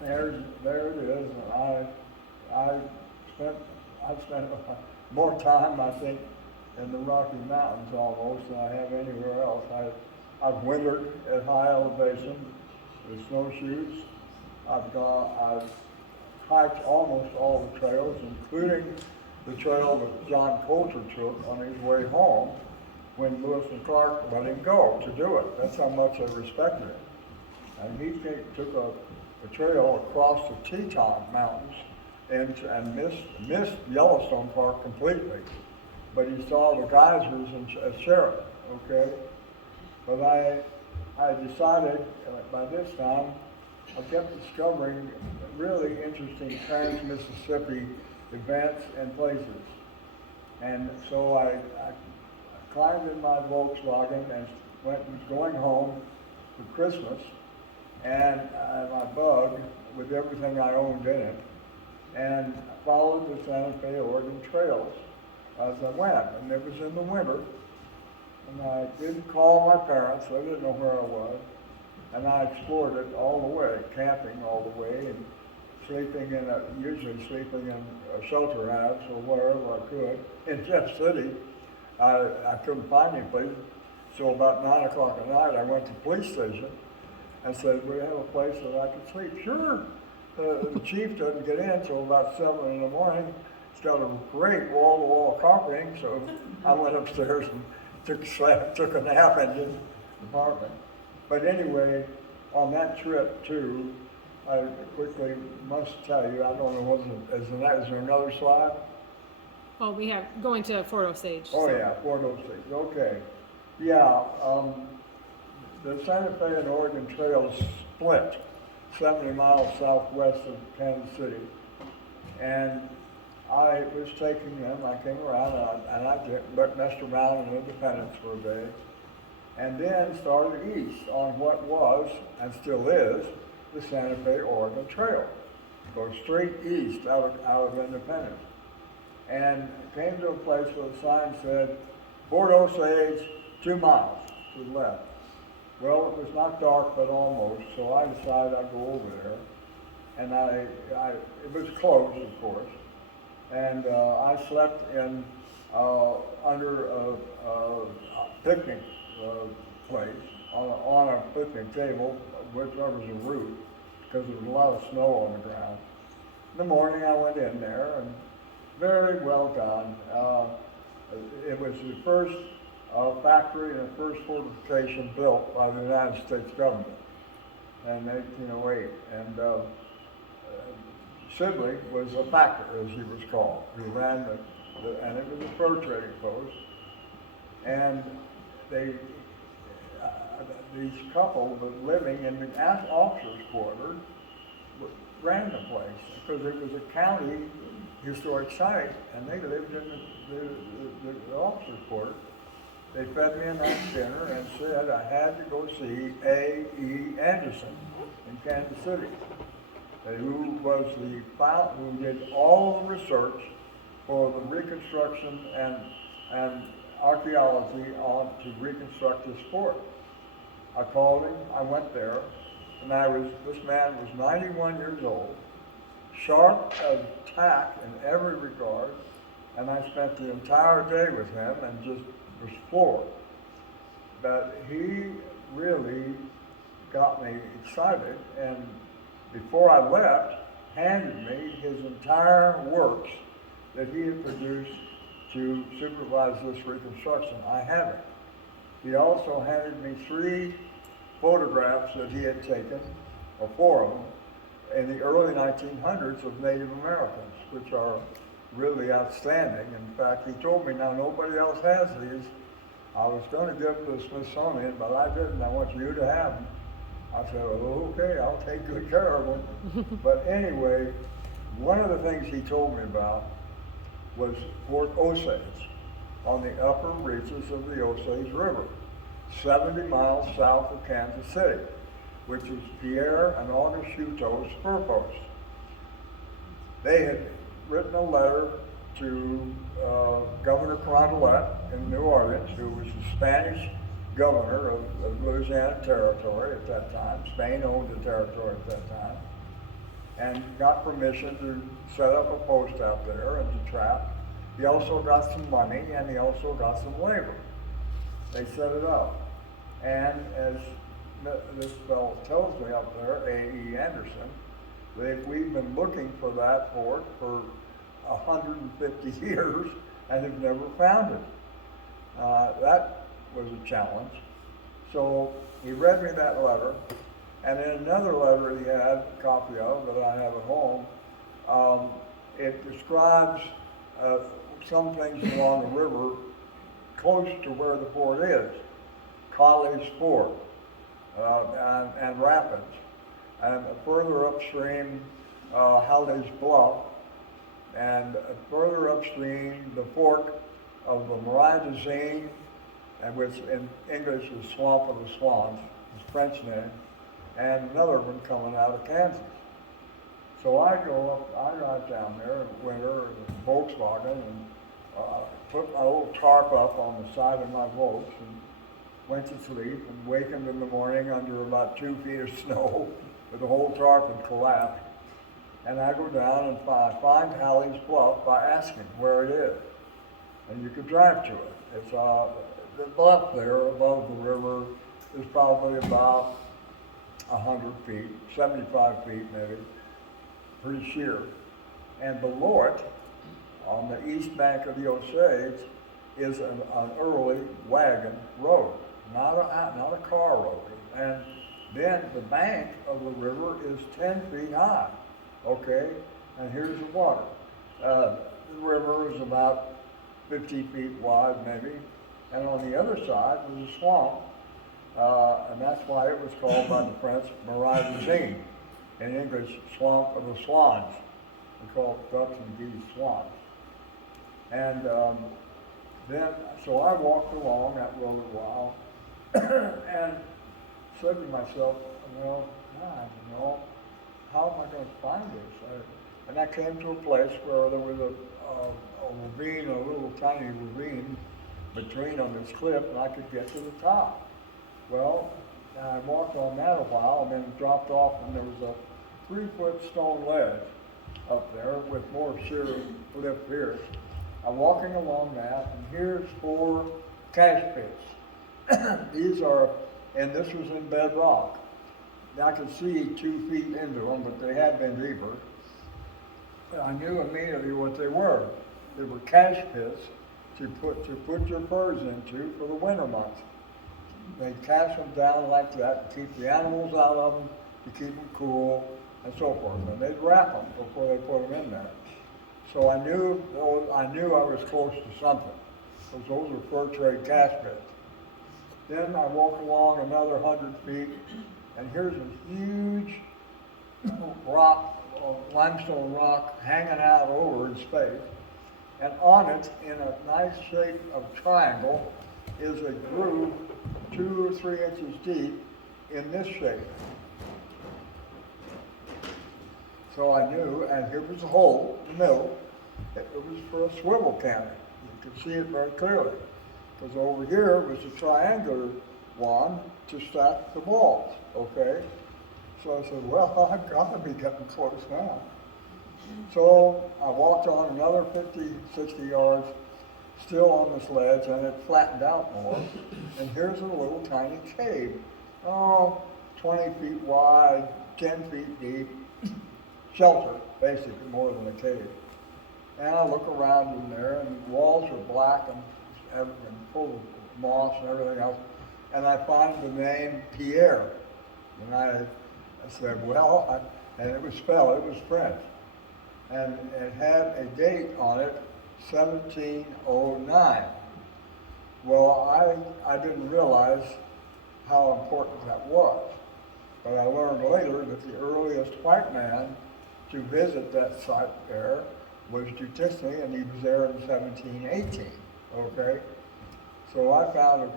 There it is. And I've spent more time, I think, in the Rocky Mountains almost than I have anywhere else. I've wintered at high elevation with snowshoes. I've hiked almost all the trails, including the trail that John Coulter took on his way home when Lewis and Clark let him go to do it. That's how much I respected him. And he took a trail across the Teton Mountains and missed Yellowstone Park completely. But he saw the geysers at Sheridan, okay? But I decided by this time, I kept discovering really interesting trans-Mississippi events and places. And so I climbed in my Volkswagen and was going home for Christmas, and my Bug with everything I owned in it, and followed the Santa Fe Oregon trails as I went. And it was in the winter, and I didn't call my parents, so they didn't know where I was. And I explored it all the way, camping all the way, and usually sleeping in a shelter house or wherever I could. In Jeff City, I couldn't find any place. So about 9 o'clock at night, I went to the police station and said, "We have a place that I can sleep." "Sure." The chief doesn't get in until about 7 in the morning. It's got a great wall-to-wall carpeting, so I went upstairs and took a nap in his apartment. But anyway, on that trip too, I quickly must tell you, I don't know is there another slide? Well, we have going to Fort Osage. Oh so. yeah, Fort Osage, okay. Yeah, the Santa Fe and Oregon trails split 70 miles southwest of Kansas City. And I was taking them, I came around and I messed around in Independence for a day. And then started east on what was, and still is, the Santa Fe Oregon Trail. go straight east out of Independence. And came to a place where the sign said, Fort Osage, 2 miles to the left. Well, it was not dark, but almost, so I decided I'd go over there. And it was closed, of course, and I slept in under a picnic place on a picnic table, which there was a roof, because there was a lot of snow on the ground. In the morning, I went in there, and very well done. It was the first factory and the first fortification built by the United States government in 1808, and Sibley was a factor, as he was called, who ran and it was a fur trading post. And these couple were living in the officers' quarters, ran the place because it was a county historic site, and they lived in the officers' quarters. They fed me a nice dinner and said I had to go see A.E. Anderson in Kansas City, who was who did all the research for the reconstruction and archaeology to reconstruct this fort. I called him, I went there, and this man was 91 years old, sharp as tack in every regard, and I spent the entire day with him and just was floored. But he really got me excited, and before I left, handed me his entire works that he had produced to supervise this reconstruction. I have it. He also handed me 3 photographs that he had taken, or 4 of them, in the early 1900s of Native Americans, which are really outstanding. In fact, he told me, now nobody else has these. I was going to give them to the Smithsonian, but I didn't. I want you to have them. I said, well, okay, I'll take good care of them. But anyway, one of the things he told me about was Fort Osage on the upper reaches of the Osage River, 70 miles south of Kansas City, which is Pierre and Auguste Chouteau's fur post. They had written a letter to Governor Carondelet in New Orleans, who was the Spanish governor of Louisiana Territory at that time. Spain owned the territory at that time, and got permission to set up a post out there and to trap. He also got some money, and he also got some labor. They set it up. And as this fellow tells me up there, A.E. Anderson, we've been looking for that fort for 150 years and have never found it. That was a challenge. So he read me that letter, and in another letter he had a copy of that I have at home, it describes some things along the river close to where the fort is. College Fort and Rapids, and further upstream Halley's Bluff, and further upstream the fork of the Marais Zine, and which in English is Swamp of the Swans, his French name, and another one coming out of Kansas. So I drive down there in winter in a Volkswagen and put my old tarp up on the side of my Volks and went to sleep and wakened in the morning under about 2 feet of snow with the whole tarp had collapsed. And I go down and find Halley's Bluff by asking where it is. And you could drive to it. It's the bluff there above the river is probably about 100 feet, 75 feet maybe, pretty sheer. And below it, on the east bank of the Osage, is an early wagon road, not a car road. And then the bank of the river is 10 feet high, okay? And here's the water. The river is about 50 feet wide maybe, and on the other side was a swamp, and that's why it was called by the French Marais Zine, in English, Swamp of the Swans. We call it ducks and geese swans. And so I walked along that road a while and said to myself, how am I going to find this? And I came to a place where there was a ravine, a little tiny ravine between on this cliff, and I could get to the top. Well, I walked on that a while, and then dropped off, and there was a 3-foot stone ledge up there with more sheer cliff here. I'm walking along that, and here's 4 cache pits. These are, and this was in bedrock. I could see 2 feet into them, but they had been deeper. I knew immediately what they were. They were cache pits to put your furs into for the winter months. They cache them down like that to keep the animals out of them, to keep them cool, and so forth. And they'd wrap them before they put them in there. So I knew I was close to something, because those are fur trade cache pits. Then I walk along another 100 feet, and here's a huge rock, limestone rock, hanging out over in space. And on it, in a nice shape of triangle, is a groove 2 or 3 inches deep in this shape. So I knew, and here was a hole in the middle. It was for a swivel cannon. You could see it very clearly. Because over here was a triangular one to stack the walls, okay? So I said, well, I've got to be getting close now. So I walked on another 50, 60 yards, still on this ledge, and it flattened out more. And here's a little tiny cave, 20 feet wide, 10 feet deep, shelter, basically more than a cave. And I look around in there, and the walls are black and full of moss and everything else. And I find the name Pierre. And I said, well, and it was spelled, it was French. And it had a date on it, 1709. Well, I didn't realize how important that was. But I learned later that the earliest white man to visit that site there was Dutisney, and he was there in 1718, okay? So I found a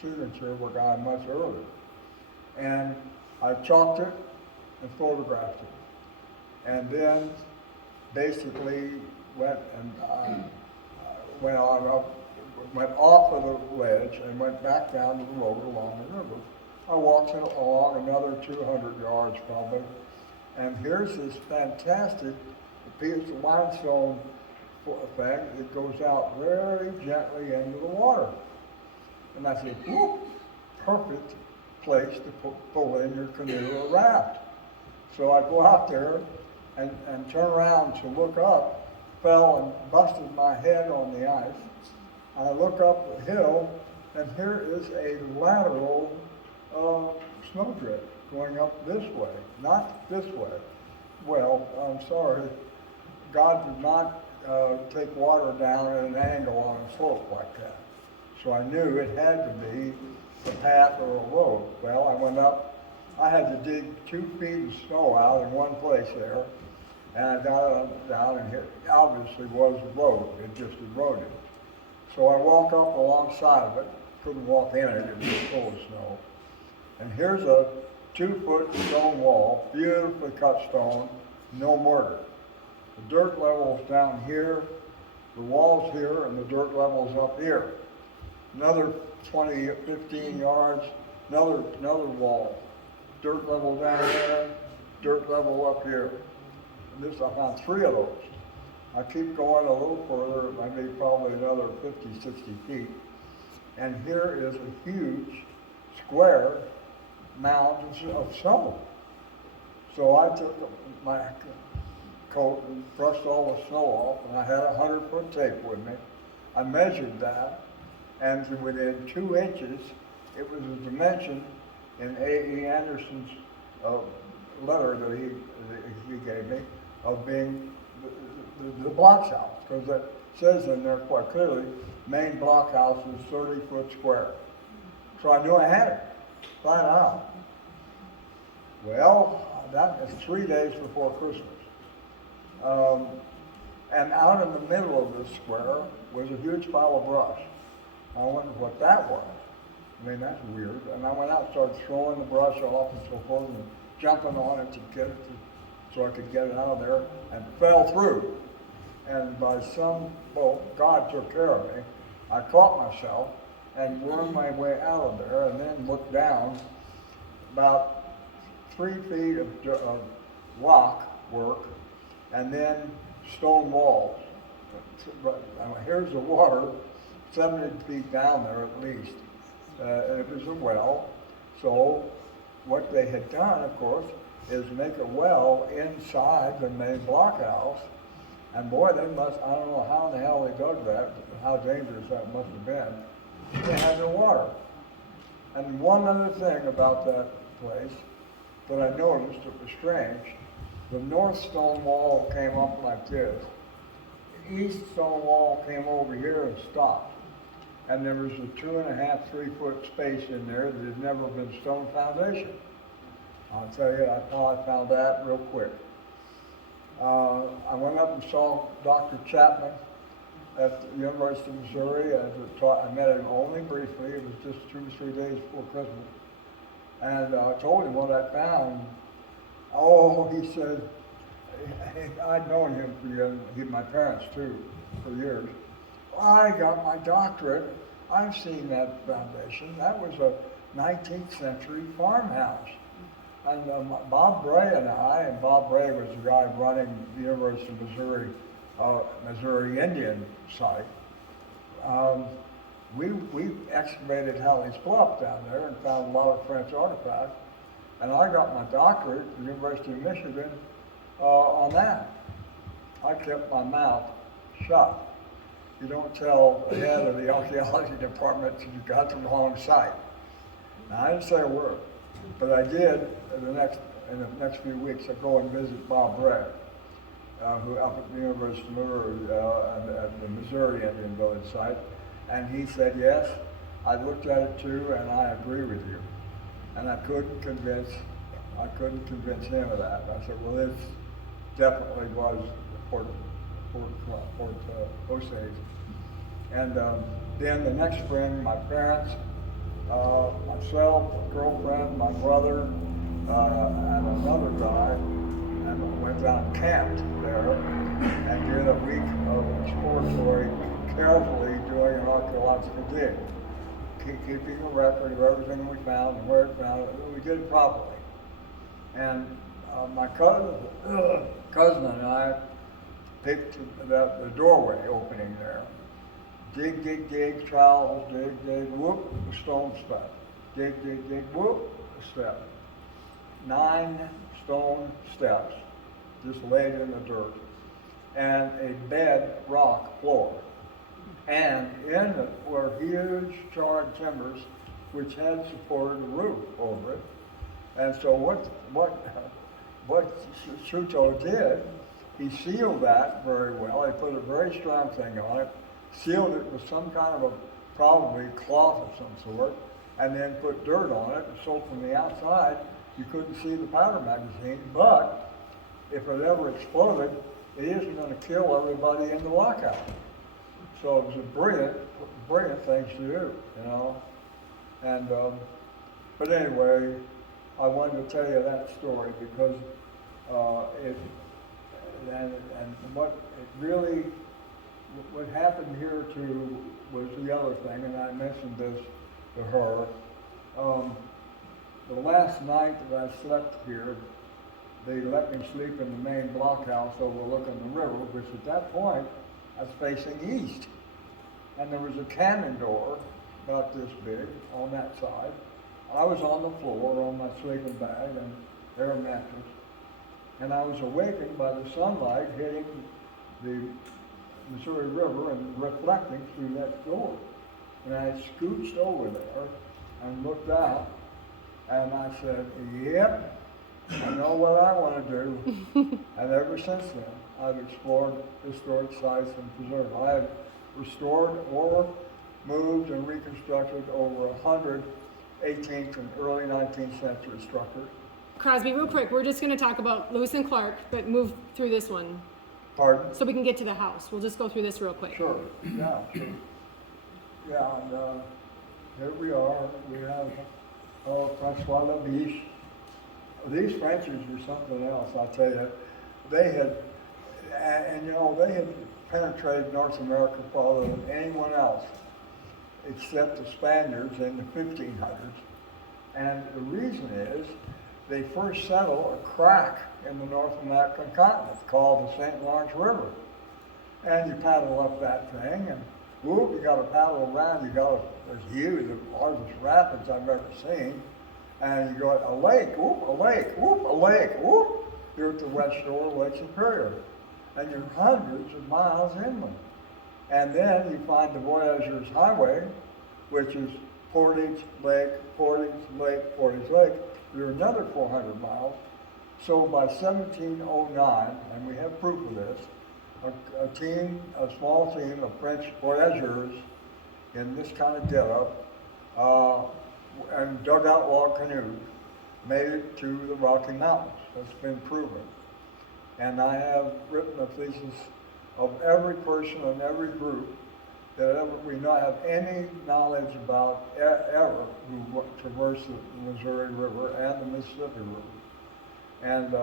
signature were gone much earlier. And I chalked it and photographed it. And then basically went off of the ledge and went back down to the road along the river. I walked along another 200 yards probably, and here's this fantastic piece of limestone thing that goes out very gently into the water. And I said, whoop, perfect place to pull in your canoe or raft. So I go out there and turn around to look up, fell and busted my head on the ice. I look up the hill, and here is a lateral snowdrift going up this way, not this way. Well, I'm sorry, God did not take water down at an angle on a slope like that. So I knew it had to be a path or a road. Well, I went up. I had to dig 2 feet of snow out in one place there, and I got it down, and here obviously was a road. It just eroded. So I walk up alongside of it. Couldn't walk in it. It was full of snow. And here's a 2-foot stone wall, beautifully cut stone, no mortar. The dirt level's down here, the wall's here, and the dirt level's up here. Another 20, 15 yards, another wall. Dirt level down there, dirt level up here. And this, I found 3 of those. I keep going a little further, I need probably another 50, 60 feet. And here is a huge square mound of snow. So I took my coat and brushed all the snow off, and I had a 100-foot tape with me. I measured that, and to within 2 inches, it was a dimension in A.E. Anderson's letter that he gave me of being the blockhouse, because it says in there quite clearly, main blockhouse is 30 foot square. So I knew I had it, flat out. Well, that was 3 days before Christmas. And out in the middle of this square was a huge pile of brush. I wondered what that was. I mean, that's weird. And I went out and started throwing the brush off and so forth, and jumping on it to get it so I could get it out of there, and fell through. And by God took care of me. I caught myself and wormed my way out of there, and then looked down about 3 feet of rock work, and then stone walls. But here's the water, 70 feet down there at least. It was a well. So what they had done, of course, is make a well inside the main blockhouse. And boy, I don't know how in the hell they dug that, how dangerous that must have been. They had no water. And one other thing about that place that I noticed that was strange, the north stone wall came up like this. The east stone wall came over here and stopped. And there was a 2.5, 3 foot space in there that had never been stone foundation. I'll tell you how I found that real quick. I went up and saw Dr. Chapman at the University of Missouri. I met him only briefly. It was just 2 or 3 days before Christmas. And I told him what I found. Oh, he said, I'd known him for years, my parents too, for years. I got my doctorate. I've seen that foundation. That was a 19th century farmhouse. And Bob Bray and Bob Bray was the guy running the University of Missouri, Missouri Indian site. We excavated Halley's Bluff down there and found a lot of French artifacts. And I got my doctorate at the University of Michigan on that. I kept my mouth shut. You don't tell the head of the archaeology department that you got the wrong site. Now, I didn't say a word, but I did in the next few weeks. I go and visit Bob Bray, who up at the University of Missouri, at the Missouri Indian Village site, and he said, yes, I looked at it too, and I agree with you. And I couldn't convince him of that. And I said, well, this definitely was Port Osage. And then the next spring, my parents, myself, girlfriend, my brother, and another guy, and went down and camped there and did a week of exploratory, carefully doing an archaeological dig, keeping a record of everything we found and where it found it. We did it properly. And my cousin and I picked the doorway opening there. Dig, trowels, dig, whoop, a stone step. Dig, whoop, a step. 9 stone steps just laid in the dirt. And a bed rock floor. And in it were huge charred timbers which had supported a roof over it. And so what Shuto did, he sealed that very well. He put a very strong thing on it, sealed it with some kind of probably cloth of some sort, and then put dirt on it. So from the outside, you couldn't see the powder magazine, but if it ever exploded, it isn't going to kill everybody in the lockout. So it was a brilliant thing to do, you know. And but anyway, I wanted to tell you that story because what happened here too was the other thing, and I mentioned this to her. The last night that I slept here, they let me sleep in the main blockhouse overlooking the river, which at that point I was facing east. And there was a cannon door about this big on that side. I was on the floor on my sleeping bag and air mattress. And I was awakened by the sunlight hitting the Missouri River and reflecting through that door. And I scooched over there and looked out, and I said, yep, I know what I want to do. And ever since then, I've explored historic sites and preserved. I have restored or moved and reconstructed over 100 18th and early 19th century structures. Crosby, real quick, we're just going to talk about Lewis and Clark, but move through this one. Pardon? So we can get to the house. We'll just go through this real quick. Sure, yeah. Yeah, and here we are. We have Francois Labiche, these Frenchies were something else, I tell you. They had, and you know, they had penetrated North America farther than anyone else, except the Spaniards in the 1500s. And the reason is, they first settled a crack in the North American continent called the St. Lawrence River. And you paddle up that thing, and whoop, you got to paddle around. There's huge, the largest rapids I've ever seen. And you go, a lake, whoop, a lake, whoop, a lake, whoop. You're at the west shore of Lake Superior. And you're hundreds of miles inland. And then you find the Voyageurs Highway, which is Portage Lake, Portage Lake, Portage Lake. You're another 400 miles. So by 1709, and we have proof of this, a small team of French voyageurs in this kind of getup and dugout log canoes made it to the Rocky Mountains. That's been proven. And I have written a thesis of every person and every group that ever we not have any knowledge about ever who traversed the Missouri River and the Mississippi River. And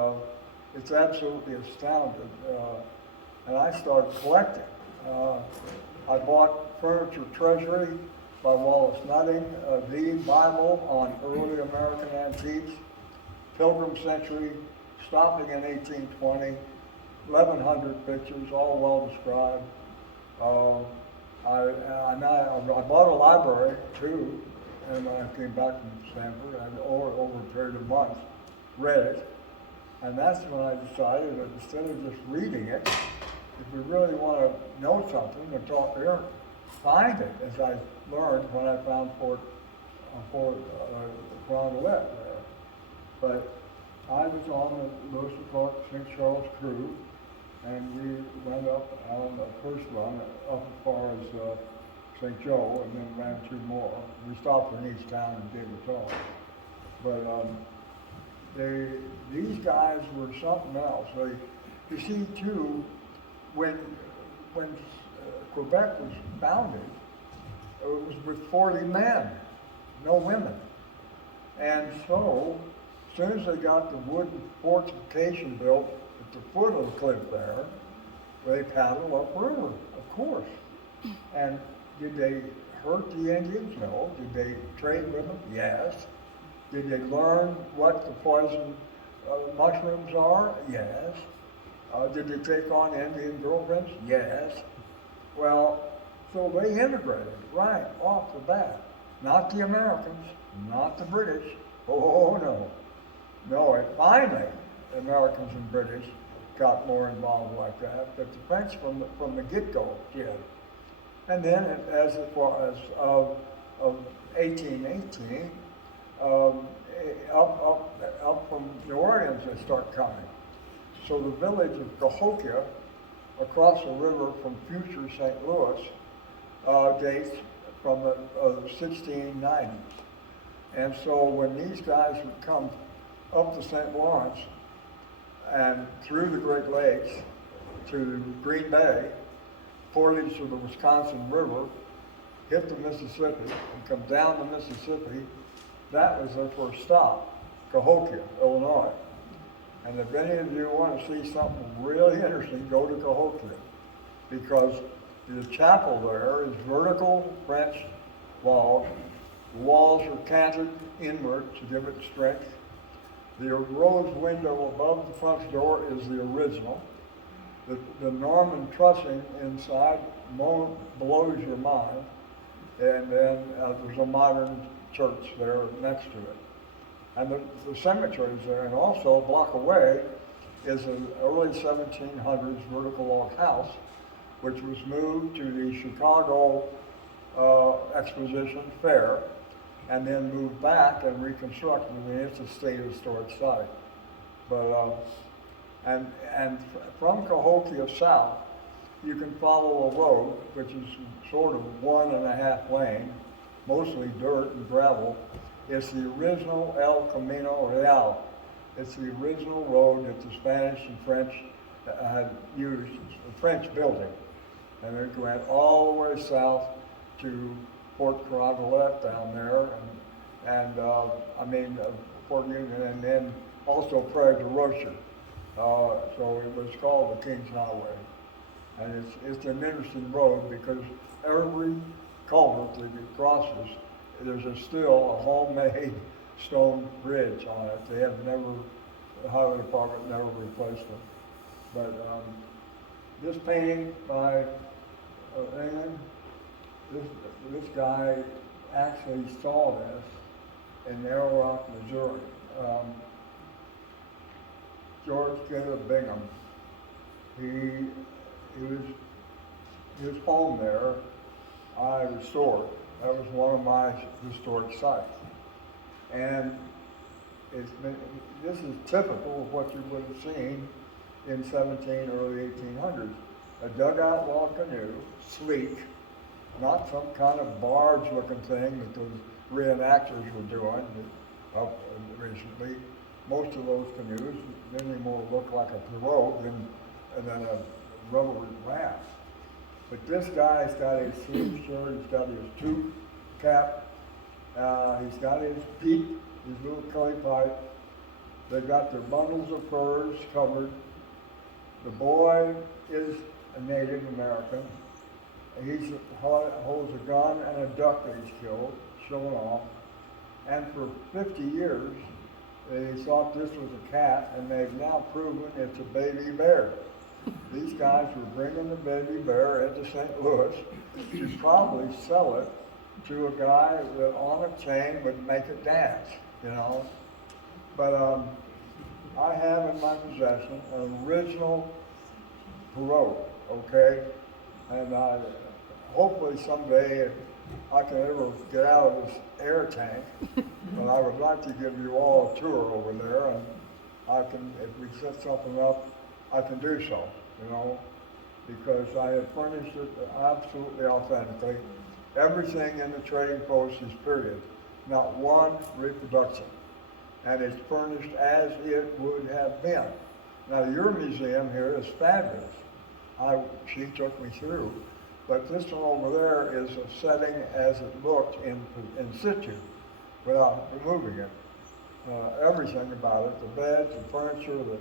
it's absolutely astounding. And I started collecting. I bought Furniture Treasury by Wallace Nutting, the Bible on early American antiques, Pilgrim Century, stopping in 1820, 1,100 pictures, all well described. I bought a library too, and when I came back from Stanford, and over a period of months, read it. And that's when I decided that instead of just reading it, if we really want to know something and talk here, find it, as I learned when I found Fort Rondelet there. But I was on the Lewis and Clark St. Charles crew, and we went up on the first run up as far as St. Joe, and then ran 2 more. We stopped in each town and did a talk. But these guys were something else. You see, too, when Quebec was founded, it was with 40 men, no women. And so, as soon as they got the wooden fortification built at the foot of the cliff there, they paddled upriver, of course. And did they hurt the Indians? No. Did they trade with them? Yes. Did they learn what the poison mushrooms are? Yes. Did they take on Indian girlfriends? Yes. Well, so they integrated right off the bat. Not the Americans, not the British. Oh, no. No, and finally, the Americans and British got more involved like that, but the French from the get-go did. And then, as far as of 1818, up from New Orleans, they start coming. So the village of Cahokia, across the river from future St. Louis, dates from the 1690s. And so when these guys would come up the St. Lawrence and through the Great Lakes to Green Bay, portage to the Wisconsin River, hit the Mississippi, and come down the Mississippi, that was their first stop, Cahokia, Illinois. And if any of you want to see something really interesting, go to Cahokia, because the chapel there is vertical French log. The walls are canted inward to give it strength. The rose window above the front door is the original. The Norman trussing inside blows your mind. And then there's a modern church there next to it. And the cemetery's there, and also a block away is an early 1700s vertical log house, which was moved to the Chicago Exposition Fair, and then moved back and reconstructed, and it's a state historic site. But and from Cahokia south, you can follow a road which is sort of 1.5 lane, mostly dirt and gravel. It's the original El Camino Real. It's the original road that the Spanish and French had used, the French building. And it went all the way south to Fort Rondelet down there, Fort Union, and then also Prague to Russia. So it was called the King's Highway. And it's an interesting road because every culvert that it crosses, still a homemade stone bridge on it. The highway department never replaced them. But this painting by England, this guy actually saw this in Arrow Rock, Missouri. George Caleb Bingham, his home there, I restored. That was one of my historic sites. And this is typical of what you would have seen in early 1800s. A dugout log canoe, sleek, not some kind of barge-looking thing that those reenactors were doing up recently. Most of those canoes many more look like a pirogue than a rubber raft. But this guy's got his sleeve shirt, he's got his tube cap, he's got his peak, his little clay pipe. They've got their bundles of furs covered. The boy is a Native American. He holds a gun and a duck that he's killed, showing off. And for 50 years, they thought this was a cat, and they've now proven it's a baby bear. These guys were bringing the baby bear into St. Louis to probably sell it to a guy that on a chain would make it dance, you know. But I have in my possession an original pirogue, okay? And hopefully someday if I can ever get out of this air tank, but I would like to give you all a tour over there, and if we set something up, I can do so, you know, because I have furnished it absolutely authentically. Everything in the trading post is period, not one reproduction, and it's furnished as it would have been. Now your museum here is fabulous. She took me through, but this one over there is a setting as it looked in situ, without removing it. Everything about it, the beds, the furniture, the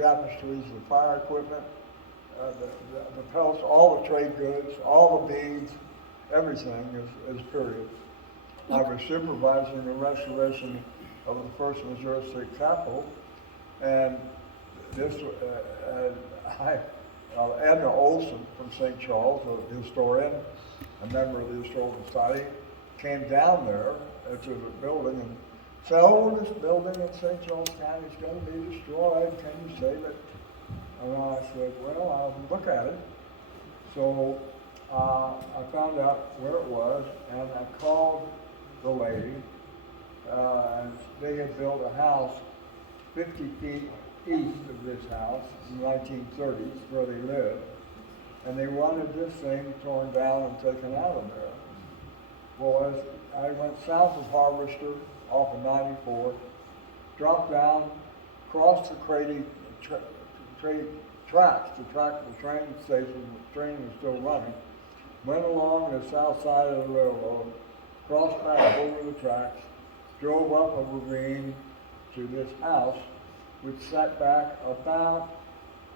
tapestries, the fire equipment, the pelts, all the trade goods, all the beads, everything is period. I was supervising the restoration of the first Missouri State Capitol, and this, Edna Olson from St. Charles, a historian, a member of the Historical Society, came down there to the building and said, "Oh, this building in St. Charles County is going to be destroyed. Can you save it?" And I said, "Well, I'll look at it." So I found out where it was, and I called the lady. And they had built a house 50 feet east of this house in the 1930s, where they lived, and they wanted this thing torn down and taken out of there. Well, as I went south of Harvester off of 94, dropped down, crossed the tracks to track the train station, the train was still running, went along the south side of the railroad, crossed back over the tracks, drove up a ravine to this house, which sat back about,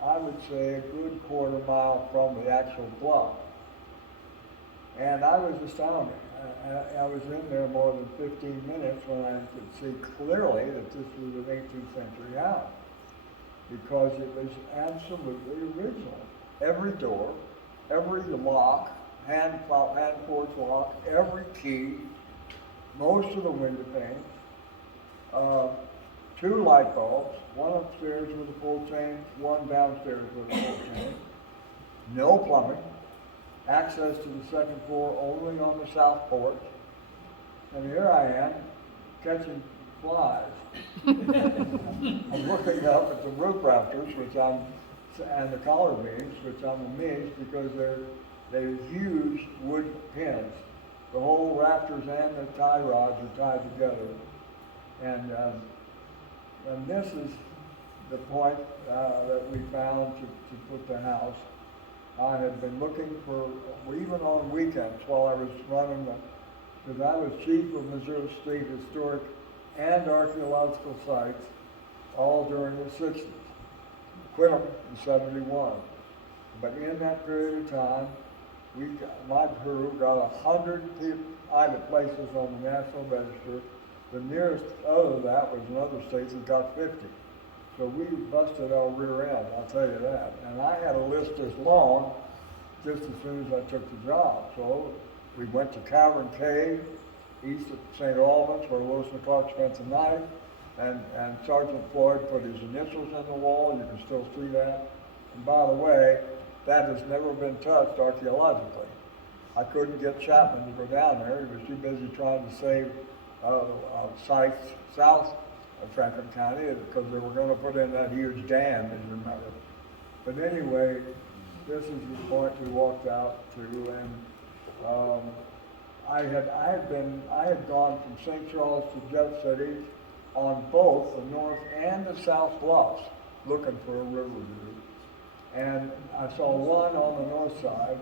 I would say, a good quarter mile from the actual bluff. And I was astounded. I was in there more than 15 minutes when I could see clearly that this was an 18th century house, because it was absolutely original. Every door, every lock, hand forged lock, every key, most of the window panes, 2 light bulbs, one upstairs with a full chain, one downstairs with a full chain, no plumbing, access to the second floor only on the south porch, and here I am catching flies. I'm looking up at the roof rafters, and the collar beams, which I'm amazed because they're huge wood pins. The whole rafters and the tie rods are tied together, and this is the point that we found to put the house. I had been looking for, even on weekends while I was running because I was chief of Missouri State Historic and Archaeological Sites all during the 60s. Quit them in 71. But in that period of time, my crew got 100 private places on the National Register. The nearest other than that was another state that got 50. So we busted our rear end, I'll tell you that. And I had a list this long just as soon as I took the job. So we went to Cavern Cave, east of St. Albans, where Lewis and Clark spent the night. And Sergeant Floyd put his initials in the wall. You can still see that. And by the way, that has never been touched archaeologically. I couldn't get Chapman to go down there. He was too busy trying to save sites south of Franklin County because they were going to put in that huge dam, as you remember. But anyway, this is the point we walked out to, and I had gone from St. Charles to Jeff City on both the north and the south bluffs looking for a river view. And I saw one on the north side,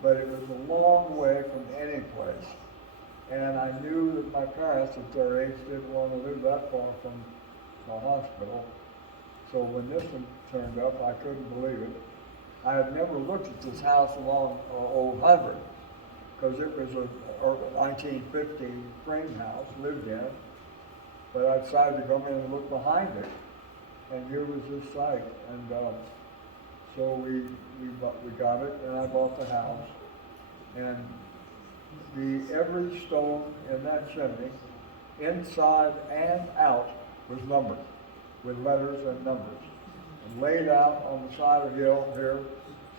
but it was a long way from any place. And I knew that my parents at their age didn't want to live that far from the hospital. So when this one turned up, I couldn't believe it. I had never looked at this house along Old 100 because it was a 1950 frame house, lived in. But I decided to go in and look behind it, and here was this site. And so we got it, and I bought the house. And every stone in that chimney, inside and out, was numbered with letters and numbers, and laid out on the side of the hill here.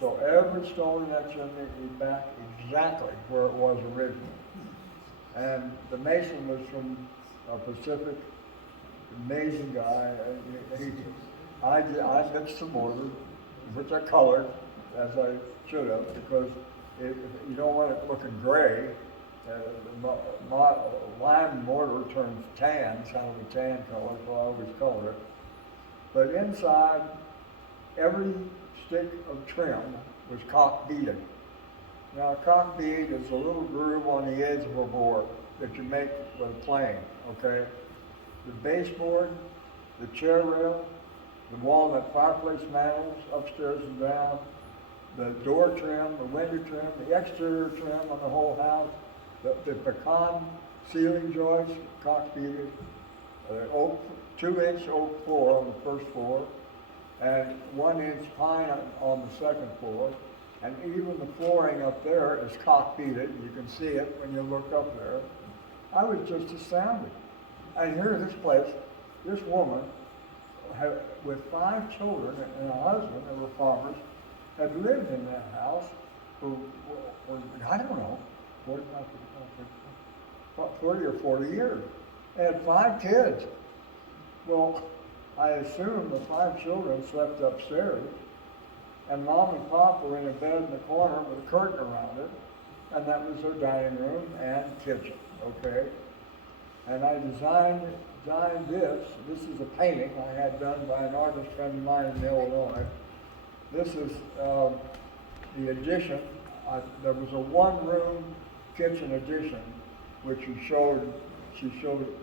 So every stone in that chimney is back exactly where it was originally. And the mason was from Pacific, amazing guy. I mixed the mortar, which I colored as I should have, because you don't want it looking gray. Lime mortar turns tan, it's kind of a tan color, so I always color it. But inside, every stick of trim was cock beaded. Now, a cock bead is a little groove on the edge of a board that you make with a plane, okay? The baseboard, the chair rail, the walnut fireplace mantles upstairs and down, the door trim, the window trim, the exterior trim on the whole house, the pecan ceiling joists, cock beaded, the 2-inch oak floor on the first floor, and 1-inch pine on the second floor, and even the flooring up there is cock beaded. You can see it when you look up there. I was just astounded. And here, this place, this woman, with 5 children and a husband, they were farmers, had lived in that house for I don't know, 30 or 40 years. They had 5 kids. Well, I assume the 5 children slept upstairs, and Mom and Pop were in a bed in the corner with a curtain around it, and that was their dining room and kitchen, okay? And I designed this. This is a painting I had done by an artist friend of mine in Illinois. This is the addition. There was a 1-room kitchen addition, which she showed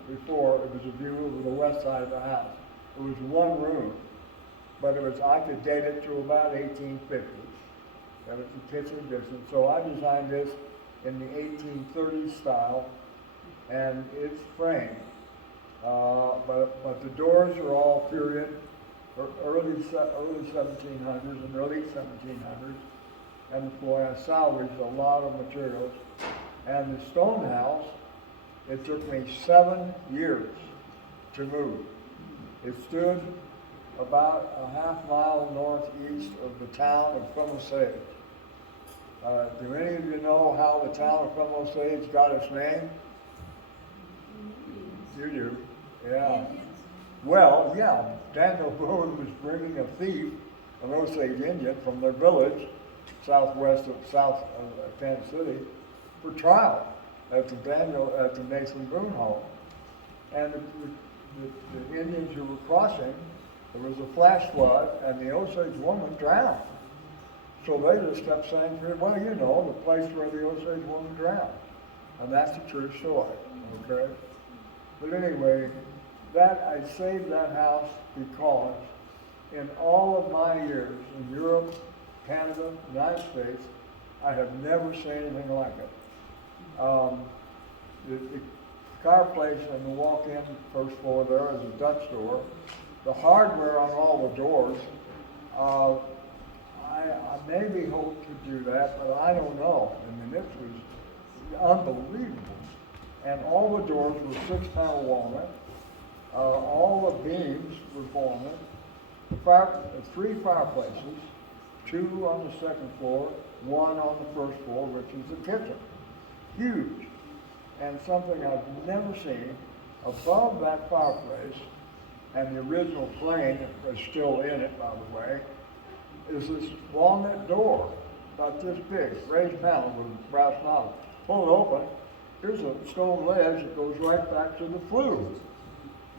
before. It was a view of the west side of the house. It was 1 room, but I could date it to about 1850. That was the kitchen addition. So I designed this in the 1830s style, and it's framed. But the doors are all period, early 1700s and early 1700s. And boy, I salvaged a lot of materials. And the stone house, it took me 7 years to move. It stood about a half-mile northeast of the town of Osage. Do any of you know how the town of Osage got its name? You do, yeah. Well, yeah, Daniel Boone was bringing a thief, an Osage Indian, from their village, south of Kansas City, for trial at the Nathan Boone home. And the Indians who were crossing, there was a flash flood, and the Osage woman drowned. So they just kept saying to her, well, you know, the place where the Osage woman drowned. And that's the true story, okay? But anyway, that I saved that house because in all of my years in Europe, Canada, United States, I have never seen anything like it. The fireplace and the walk-in first floor there is a Dutch door. The hardware on all the doors, I maybe hope to do that, but I don't know. I mean, this was unbelievable. And all the doors were 6-panel walnut. All the beams were walnut. Three fireplaces, 2 on the second floor, 1 on the first floor, which is the kitchen. Huge. And something I've never seen, above that fireplace, and the original plane is still in it, by the way, is this walnut door, about this big, raised panel with a brass knob. Pull it open, here's a stone ledge that goes right back to the flue.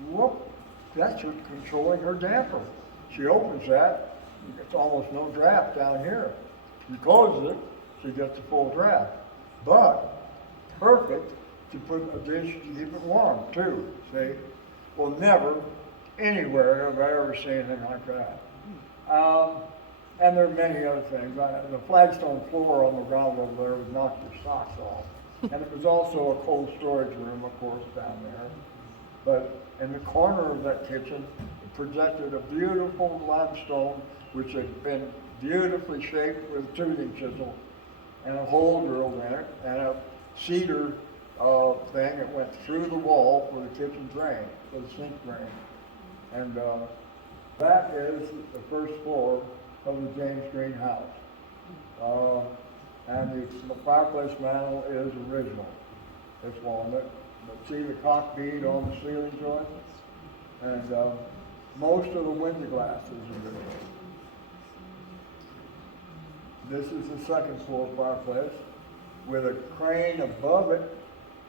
Whoop, that's her controlling her damper. She opens that, it's almost no draft down here. She closes it, she gets a full draft. But perfect to put a dish to keep it warm too, see? Well, never, anywhere have I ever seen anything like that. And there are many other things. The flagstone floor on the ground over there would knock your socks off. And it was also a cold storage room, of course, down there. But in the corner of that kitchen, it projected a beautiful limestone, which had been beautifully shaped with a toothing chisel, and a hole drilled in it, and a cedar thing that went through the wall for the kitchen drain, for the sink drain. And that is the first floor of the James Green house. And the fireplace mantel is original. It's walnut. But see the cock bead on the ceiling joint? And most of the window glass is original. This is the second floor fireplace with a crane above it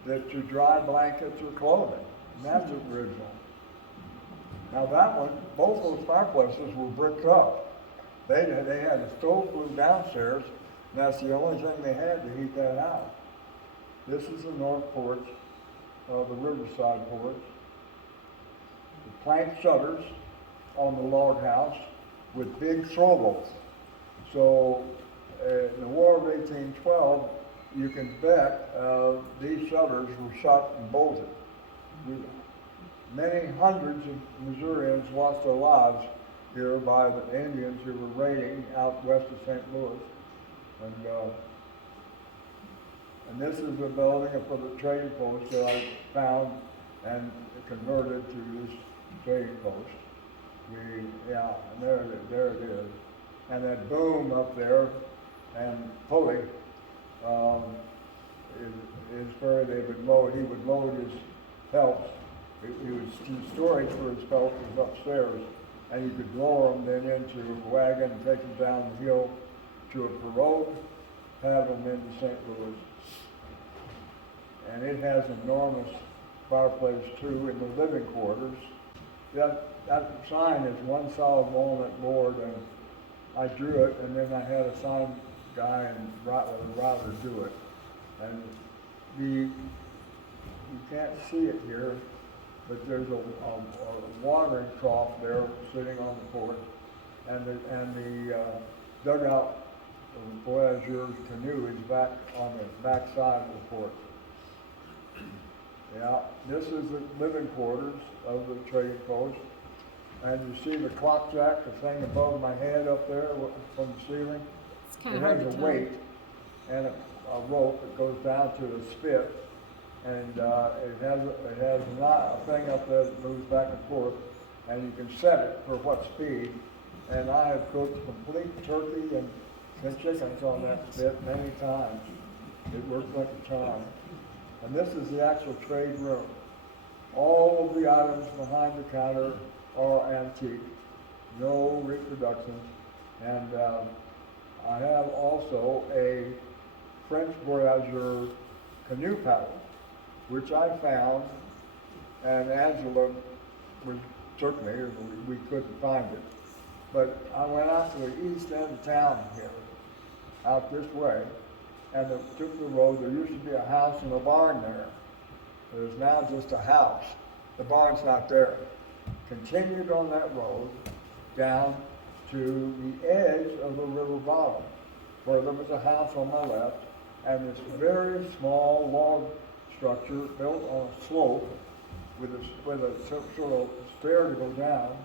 that to dry blankets or clothing. And that's original. Now that one, both those fireplaces were bricked up. They had a stove flue downstairs, and that's the only thing they had to heat that house. This is the north porch, the riverside porch. The plank shutters on the log house with big throwables. So in the War of 1812, you can bet these shutters were shot and bolted. Many hundreds of Missourians lost their lives here by the Indians who were raiding out west of St. Louis. And this is the building for the trading post that I found and converted to this trading post. And there it is. And that boom up there and pulley is where they would load. He would load his pelts. His storage for his pelts was upstairs, and you could lower them then into a wagon and take them down the hill to a pirogue, have them into St. Louis. And it has enormous fireplace too in the living quarters. That sign is one solid walnut board, and I drew it, and then I had a sign guy and router do it. And you can't see it here, but there's a watering trough there sitting on the porch, and the dugout of the voyageur's canoe is back on the back side of the porch. Yeah, this is the living quarters of the trading post, and you see the clock jack, the thing above my head up there from the ceiling. It's kind of hard to tell. It has tell. a weight and a rope that goes down to the spit. And it has a thing up there that moves back and forth, and you can set it for what speed. And I have cooked complete turkey and chickens on that spit many times. It works like a charm. And this is the actual trade room. All of the items behind the counter are antique, no reproductions. And I have also a French voyageur canoe paddle, which I found, and Angela took me, we couldn't find it. But I went out to the east end of town here, out this way, and took the road. There used to be a house and a barn there. There's now just a house. the barn's not there. Continued on that road down to the edge of the river bottom, where there was a house on my left, and this very small log structure built on a slope with a sort of stair to go down.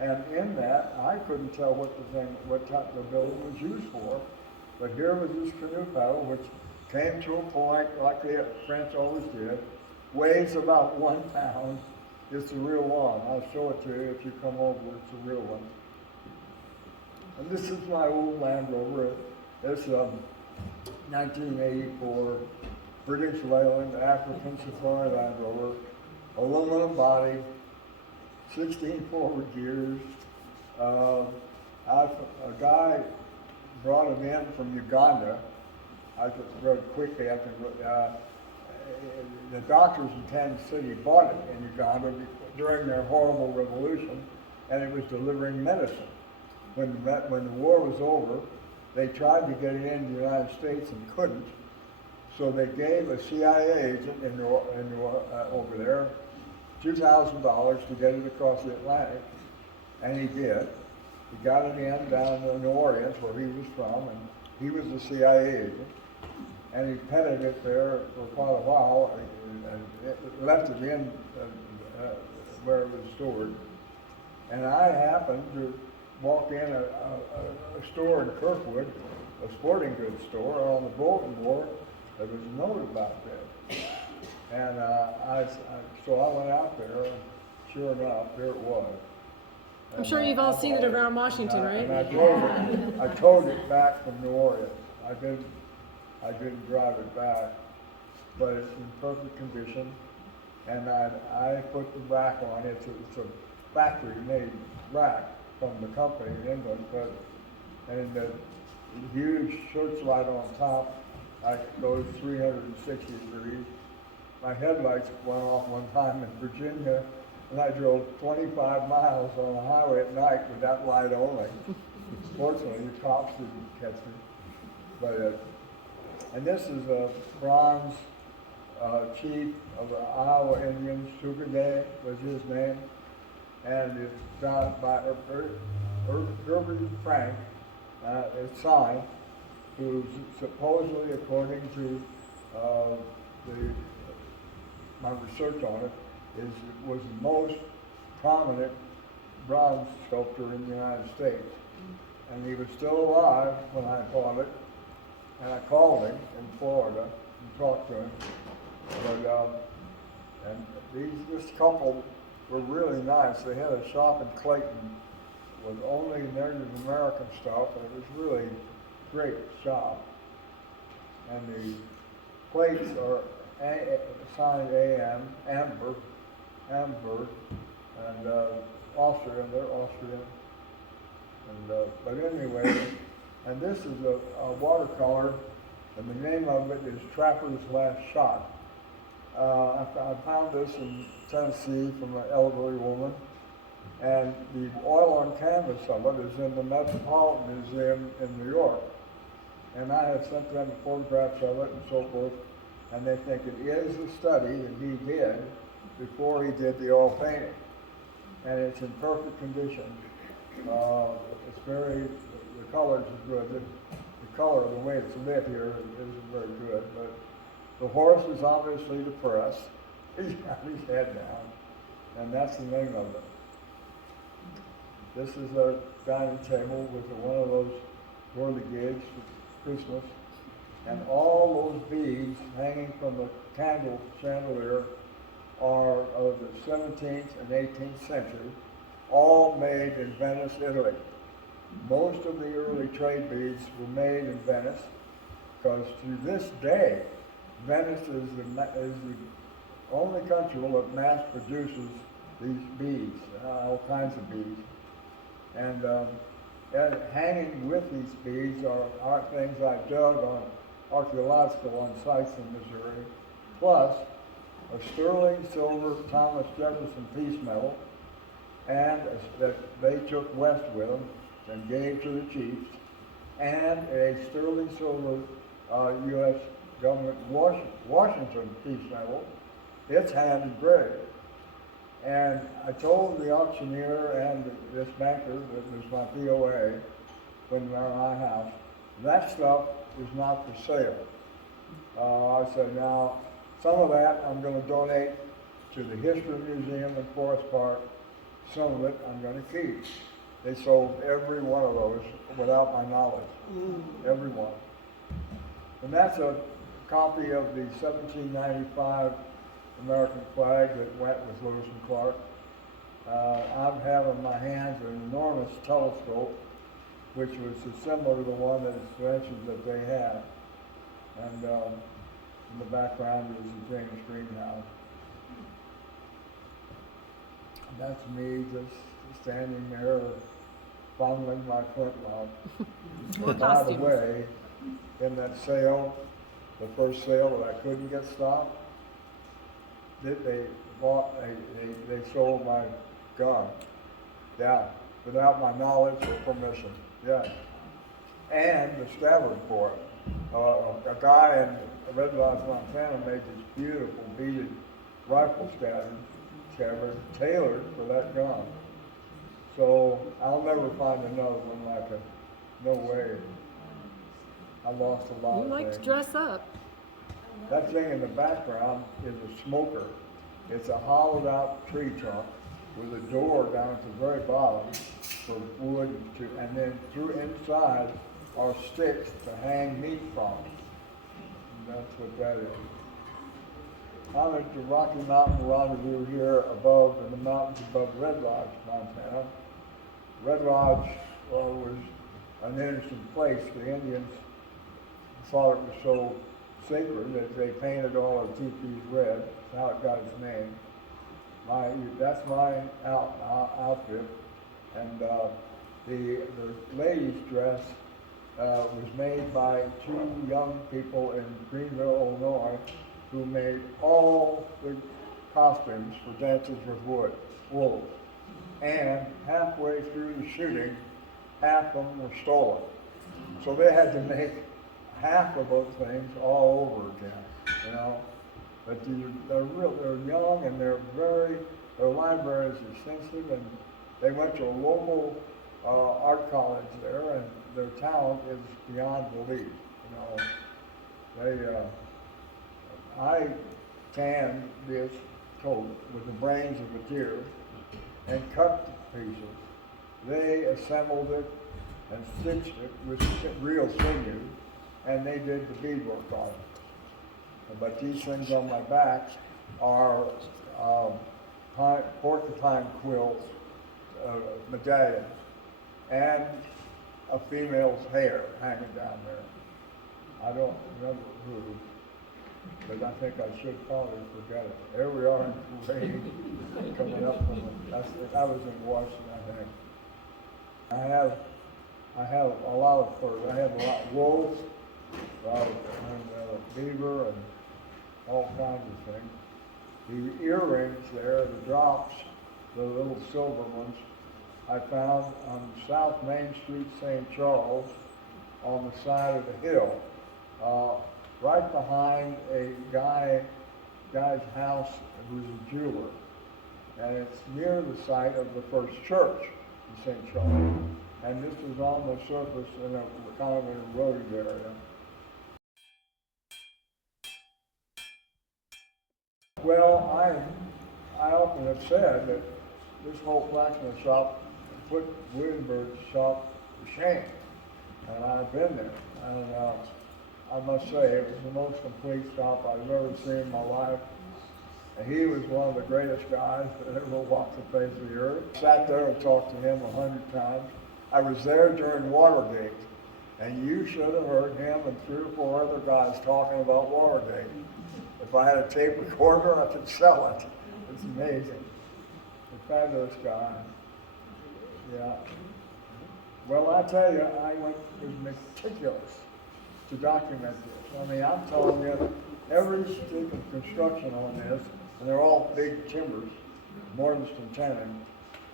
And in that, I couldn't tell what type the building was used for, but here was this canoe paddle, which came to a point like the French always did, weighs about 1 pound. It's a real one. I'll show it to you if you come over. It's a real one. And this is my old Land Rover. It's a 1984 British Leyland African Safari Land Rover, aluminum body, 16 forward gears. A guy brought it in from Uganda. I just read quickly after the doctors in Kansas City bought it in Uganda during their horrible revolution, and it was delivering medicine. When the war was over, they tried to get it into the United States and couldn't, so they gave a CIA agent over there $2,000 to get it across the Atlantic, and he did. He got it in down to New Orleans, where he was from, and he was the CIA agent. And he petted it there for quite a while, and left it in where it was stored. And I happened to walk in a store in Kirkwood, a sporting goods store, and on the bulletin board there was a note about this. And so I went out there, and sure enough, there it was. I'm sure you've all seen it around Washington, right? And I towed it back from New Orleans. I didn't drive it back, but it's in perfect condition. And I put the rack on it. It's a factory-made rack from the company in England, and the huge searchlight on top goes 360 degrees. My headlights went off one time in Virginia, and I drove 25 miles on the highway at night with that light only. Fortunately, the cops didn't catch me. But and this is a bronze chief of the Iowa Indians. Sugar Day was his name, and it's done by Herbert Frank. It's signed, who supposedly, according to my research on it, was the most prominent bronze sculptor in the United States. And he was still alive when I bought it. And I called him in Florida and talked to him. But, this couple were really nice. They had a shop in Clayton with only Native American stuff, and it was really a great shop. And the plates are signed AM, Amber, and Austrian. They're Austrian. And but anyway. And this is a watercolor, and the name of it is Trapper's Last Shot. I found this in Tennessee from an elderly woman, and the oil on canvas of it is in the Metropolitan Museum in New York. And I have sent them photographs of it and so forth, and they think it is a study that he did before he did the oil painting. And it's in perfect condition. It's very, the colors are good. The color, the way it's lit here isn't very good, but the horse is obviously depressed. He's got his head down, and that's the name of it. This is a dining table with one of those whirligigs for Christmas, and all those beads hanging from the candle chandelier are of the 17th and 18th century, all made in Venice, Italy. Most of the early trade beads were made in Venice, because to this day, Venice is the only country that mass produces these beads, all kinds of beads. And hanging with these beads are things I dug on archaeological on sites in Missouri, plus a sterling silver Thomas Jefferson piece medal, and that they took west with them and gave to the chiefs, and a sterling silver U.S. government Washington piece medal. It's hand engraved. And I told the auctioneer and this banker that was my POA when they were at my house, that stuff is not for sale. I said, now, some of that I'm going to donate to the History Museum in Forest Park. Some of it I'm going to keep. They sold every one of those without my knowledge. Every one. And that's a copy of the 1795 American flag that went with Lewis and Clark. I have in my hands an enormous telescope, which was similar to the one that is mentioned that they had. And in the background is the James greenhouse. And that's me just standing there fondling my flintlock. More By the costumes. way, in that sale, the first sale that I couldn't get stopped, they sold my gun. Yeah, without my knowledge or permission. Yeah. And the scabbard for it. A guy in Red Lodge, Montana made this beautiful beaded rifle scabbard tailored for that gun. So I'll never find another one like it. No way. I lost a lot You of like things. to dress up. That thing in the background is a smoker. It's a hollowed out tree trunk with a door down at the very bottom for wood and then through inside are sticks to hang meat from. And that's what that is. I'm at the Rocky Mountain Rendezvous here above, in the mountains above Red Lodge, Montana. Red Lodge was an interesting place. The Indians thought it was so sacred that they painted all the teepees red. That's how it got its name. That's my outfit. And the ladies' dress was made by two young people in Greenville, Illinois, who made all the costumes for Dances with Wolves. And halfway through the shooting, half of them were stolen. So they had to make half of those things all over again, you know. But they're young and their library is extensive, and they went to a local art college there, and their talent is beyond belief, you know. I tanned this coat with the brains of a deer and cut the pieces. They assembled it and stitched it with real sinew, and they did the beadwork on it. But these things on my back are porcupine quill medallions and a female's hair hanging down there. I don't remember who, but I think I should probably forget it. There we are in parade coming up from I was in Washington, I think. I have a lot of fur. I have a lot of wolves, a lot of beaver, and all kinds of things. The earrings there, the drops, the little silver ones, I found on South Main Street, St. Charles, on the side of the hill, right behind a guy's house who's a jeweler. And it's near the site of the first church in St. Charles. And this is on the surface in a kind of an eroded area. Well, I often have said that this whole blacksmith shop put Williamsburg's shop to shame. And I've been there. And I must say, it was the most complete shop I've ever seen in my life. And he was one of the greatest guys that ever walked the face of the earth. Sat there and talked to him 100 times. I was there during Watergate, and you should have heard him and 3 or 4 other guys talking about Watergate. If I had a tape recorder, I could sell it. It's amazing. A fabulous guy. Yeah. Well, I tell you, I was meticulous to document this. I mean, I'm telling you, every stick of construction on this, and they're all big timbers, Mortenston tenon,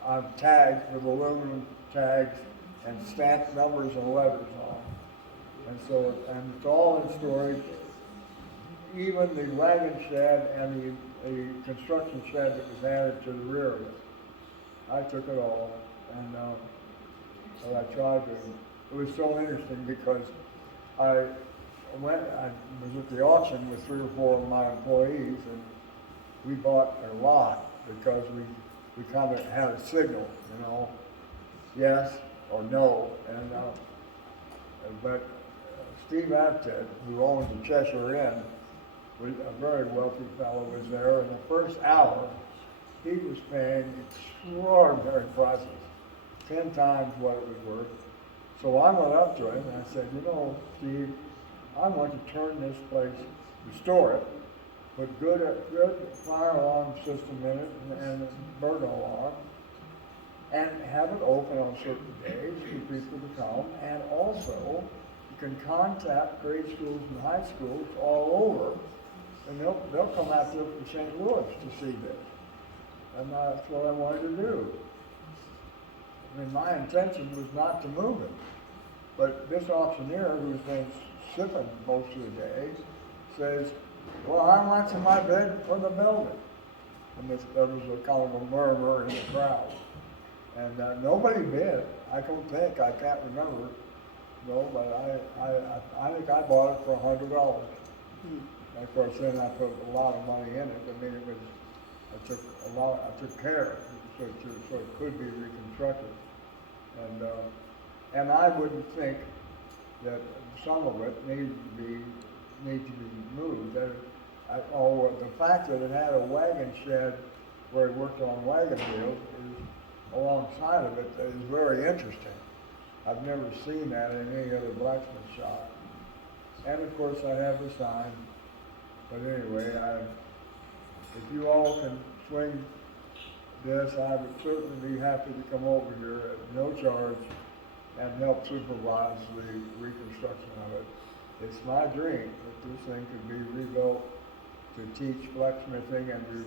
I've tagged with aluminum tags and stamped numbers and letters on. And it's all in storage. Even the wagon shed and the a construction shed that was added to the rear of it. I took it all, and I tried to. It was so interesting because I was at the auction with 3 or 4 of my employees, and we bought a lot because we kind of had a signal, you know, yes or no, and but Steve Apted, who owns the Cheshire Inn, was a very wealthy fellow, was there. In the first hour, he was paying extraordinary prices, 10 times what it was worth. So I went up to him and I said, you know, Steve, I want to turn this place, restore it, put good fire alarm system in it and a burglar alarm, and have it open on certain days for people to come, and also you can contact grade schools and high schools all over, and they'll come out there from St. Louis to see this. And that's what I wanted to do. I mean, my intention was not to move it. But this auctioneer, who's been shipping most of the day, says, well, how much am I bid for the building? And there was a kind of a murmur in the crowd. And nobody bid. I can't remember. No, but I think I bought it for $100. And of course, then I put a lot of money in it. I mean, I took care so it could be reconstructed. And I wouldn't think that some of it need to be moved. The fact that it had a wagon shed where it worked on wagon wheels alongside of it is very interesting. I've never seen that in any other blacksmith shop. And of course, I have the sign. But anyway, if you all can swing this, I would certainly be happy to come over here at no charge and help supervise the reconstruction of it. It's my dream that this thing could be rebuilt to teach blacksmithing and to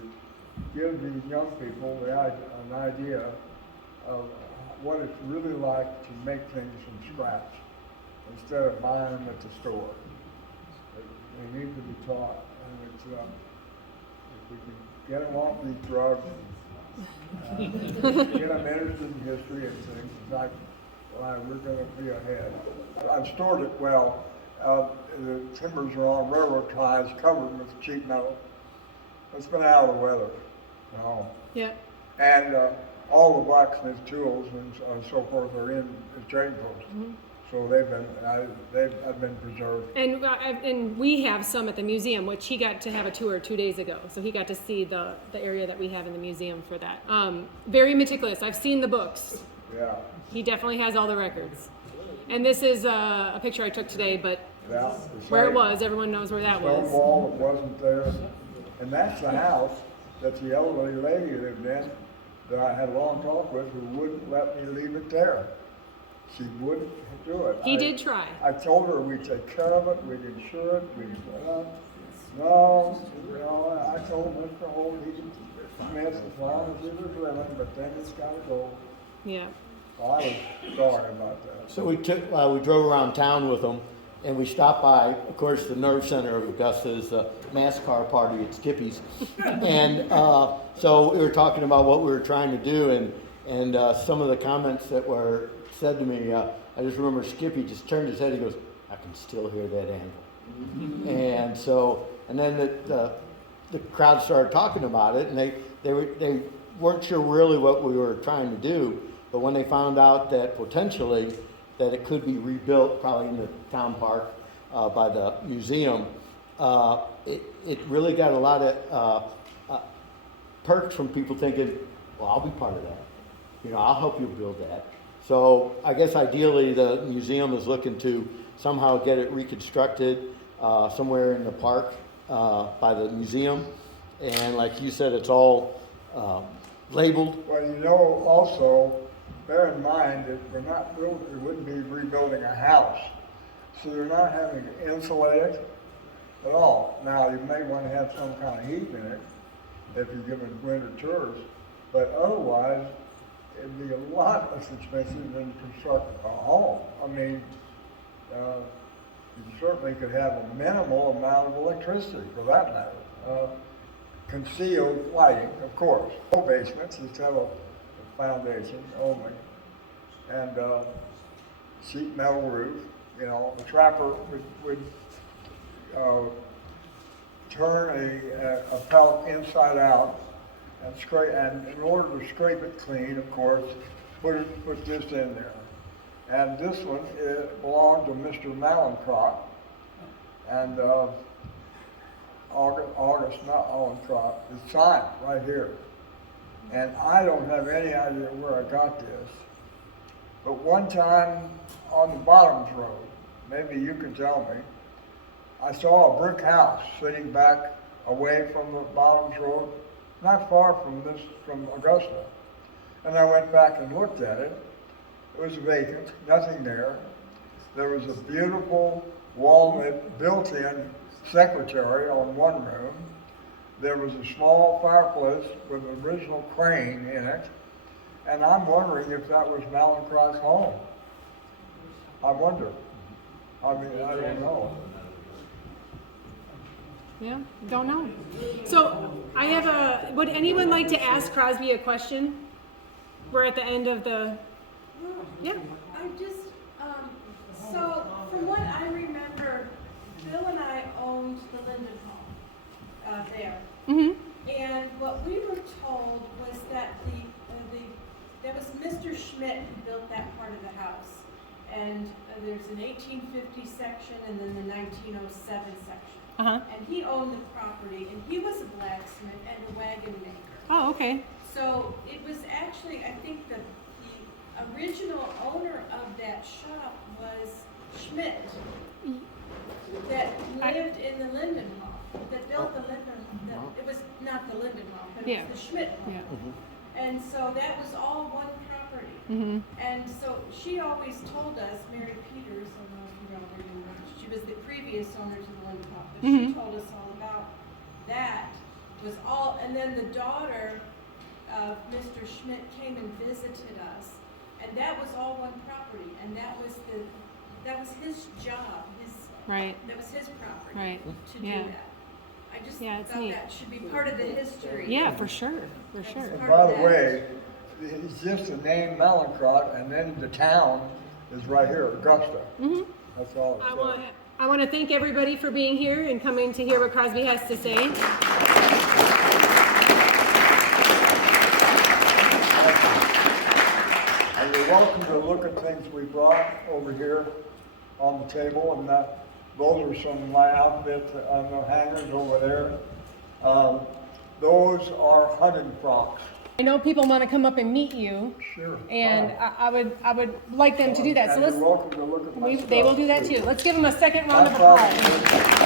give these young people an idea of what it's really like to make things from scratch instead of buying them at the store. They need to be taught, and it's, if we can get them off these drugs, get them interested in history and things, it's like, well, we're going to be ahead. I've stored it well. The timbers are on railroad ties covered with cheap metal. It's been out of the weather. No. Yeah. And all the blacksmith tools and so forth are in the trading post. Mm-hmm. So I've been preserved. And we have some at the museum, which he got to have a tour 2 days ago. So he got to see the area that we have in the museum for that. Very meticulous. I've seen the books. Yeah. He definitely has all the records. And this is a picture I took today, but yeah, where it was, everyone knows where that was. Stone wall that wasn't there. And that's the house that the elderly lady lived in that I had a long talk with who wouldn't let me leave it there. She wouldn't do it. He did try. I told her we'd take care of it, we'd insure it, no, I told Mr. Holt he could miss as long as he was living, but then it's gotta go. Yeah. Well, I was sorry about that. So we drove around town with them, and we stopped by, of course, the nerve center of Augusta is the NASCAR party at Skippy's. And so we were talking about what we were trying to do, and some of the comments that were said to me, I just remember Skippy just turned his head, he goes, I can still hear that angle. And then the crowd started talking about it, and they weren't sure really what we were trying to do, but when they found out that potentially that it could be rebuilt probably in the town park by the museum, it really got a lot of perks from people thinking, well, I'll be part of that. I'll help you build that. So I guess ideally the museum is looking to somehow get it reconstructed somewhere in the park by the museum. And like you said, it's all labeled. Well, also, bear in mind that we wouldn't be rebuilding a house. So they're not having to insulate it at all. Now, you may want to have some kind of heat in it if you're giving winter tours, but otherwise, it'd be a lot less expensive than constructing a home. I mean, you certainly could have a minimal amount of electricity for that matter. concealed lighting, of course. No basements, just have a foundation only. And sheet metal roof, you know, the trapper would turn a pellet inside out and scrape, and in order to scrape it clean, of course, put this in there. And this one, it belonged to Mr. Malincrot, and August Malincrot is signed right here. And I don't have any idea where I got this, but one time on the Bottoms Road, maybe you can tell me, I saw a brick house sitting back away from the Bottoms Road, not far from Augusta. And I went back and looked at it. It was vacant, nothing there. There was a beautiful walnut built-in secretary on one room. There was a small fireplace with an original crane in it. And I'm wondering if that was Malincrot's home. I wonder. I mean, I don't know. Yeah, don't know. So I have would anyone like to ask Crosby a question? We're at the end of the, yeah. I just, so from what I remember, Bill and I owned the Linden home there. Mm-hmm. And what we were told was that that was Mr. Schmidt who built that part of the house. And there's an 1850 section and then the 1907 section. Uh-huh. And he owned the property, and he was a blacksmith and a wagon maker. Oh, okay. So it was actually, I think the original owner of that shop was Schmidt, that lived in the Lindenhof, that built the Lindenhof. It was not the Lindenhof, but it was the Schmidt home. Yeah. And so that was all one property. Mm-hmm. And so she always told us, Mary Peters, I don't know if you know her anymore, she was the previous owner to the Lindenhof, but she told us all about that. Was all, and then the daughter of Mr. Schmidt came and visited us, and that was all one property, and that was his job, Right. that was his property Right. to do Yeah. that. I just Yeah, it's thought neat. that should be part of the history. Yeah, for sure. For sure. And by the way, it's just the name Malincrot, and then the town is right here, Augusta. Mm-hmm. That's all it says. I want to thank everybody for being here and coming to hear what Crosby has to say. And you're welcome to look at things we brought over here on the table, and those are some of my outfits on the hangers over there. Those are hunting frocks. I know people want to come up and meet you, Sure. and I would like them to do that. So And let's. you're welcome to look at my stuff, They will do that too. Let's give them a second round of High five. applause.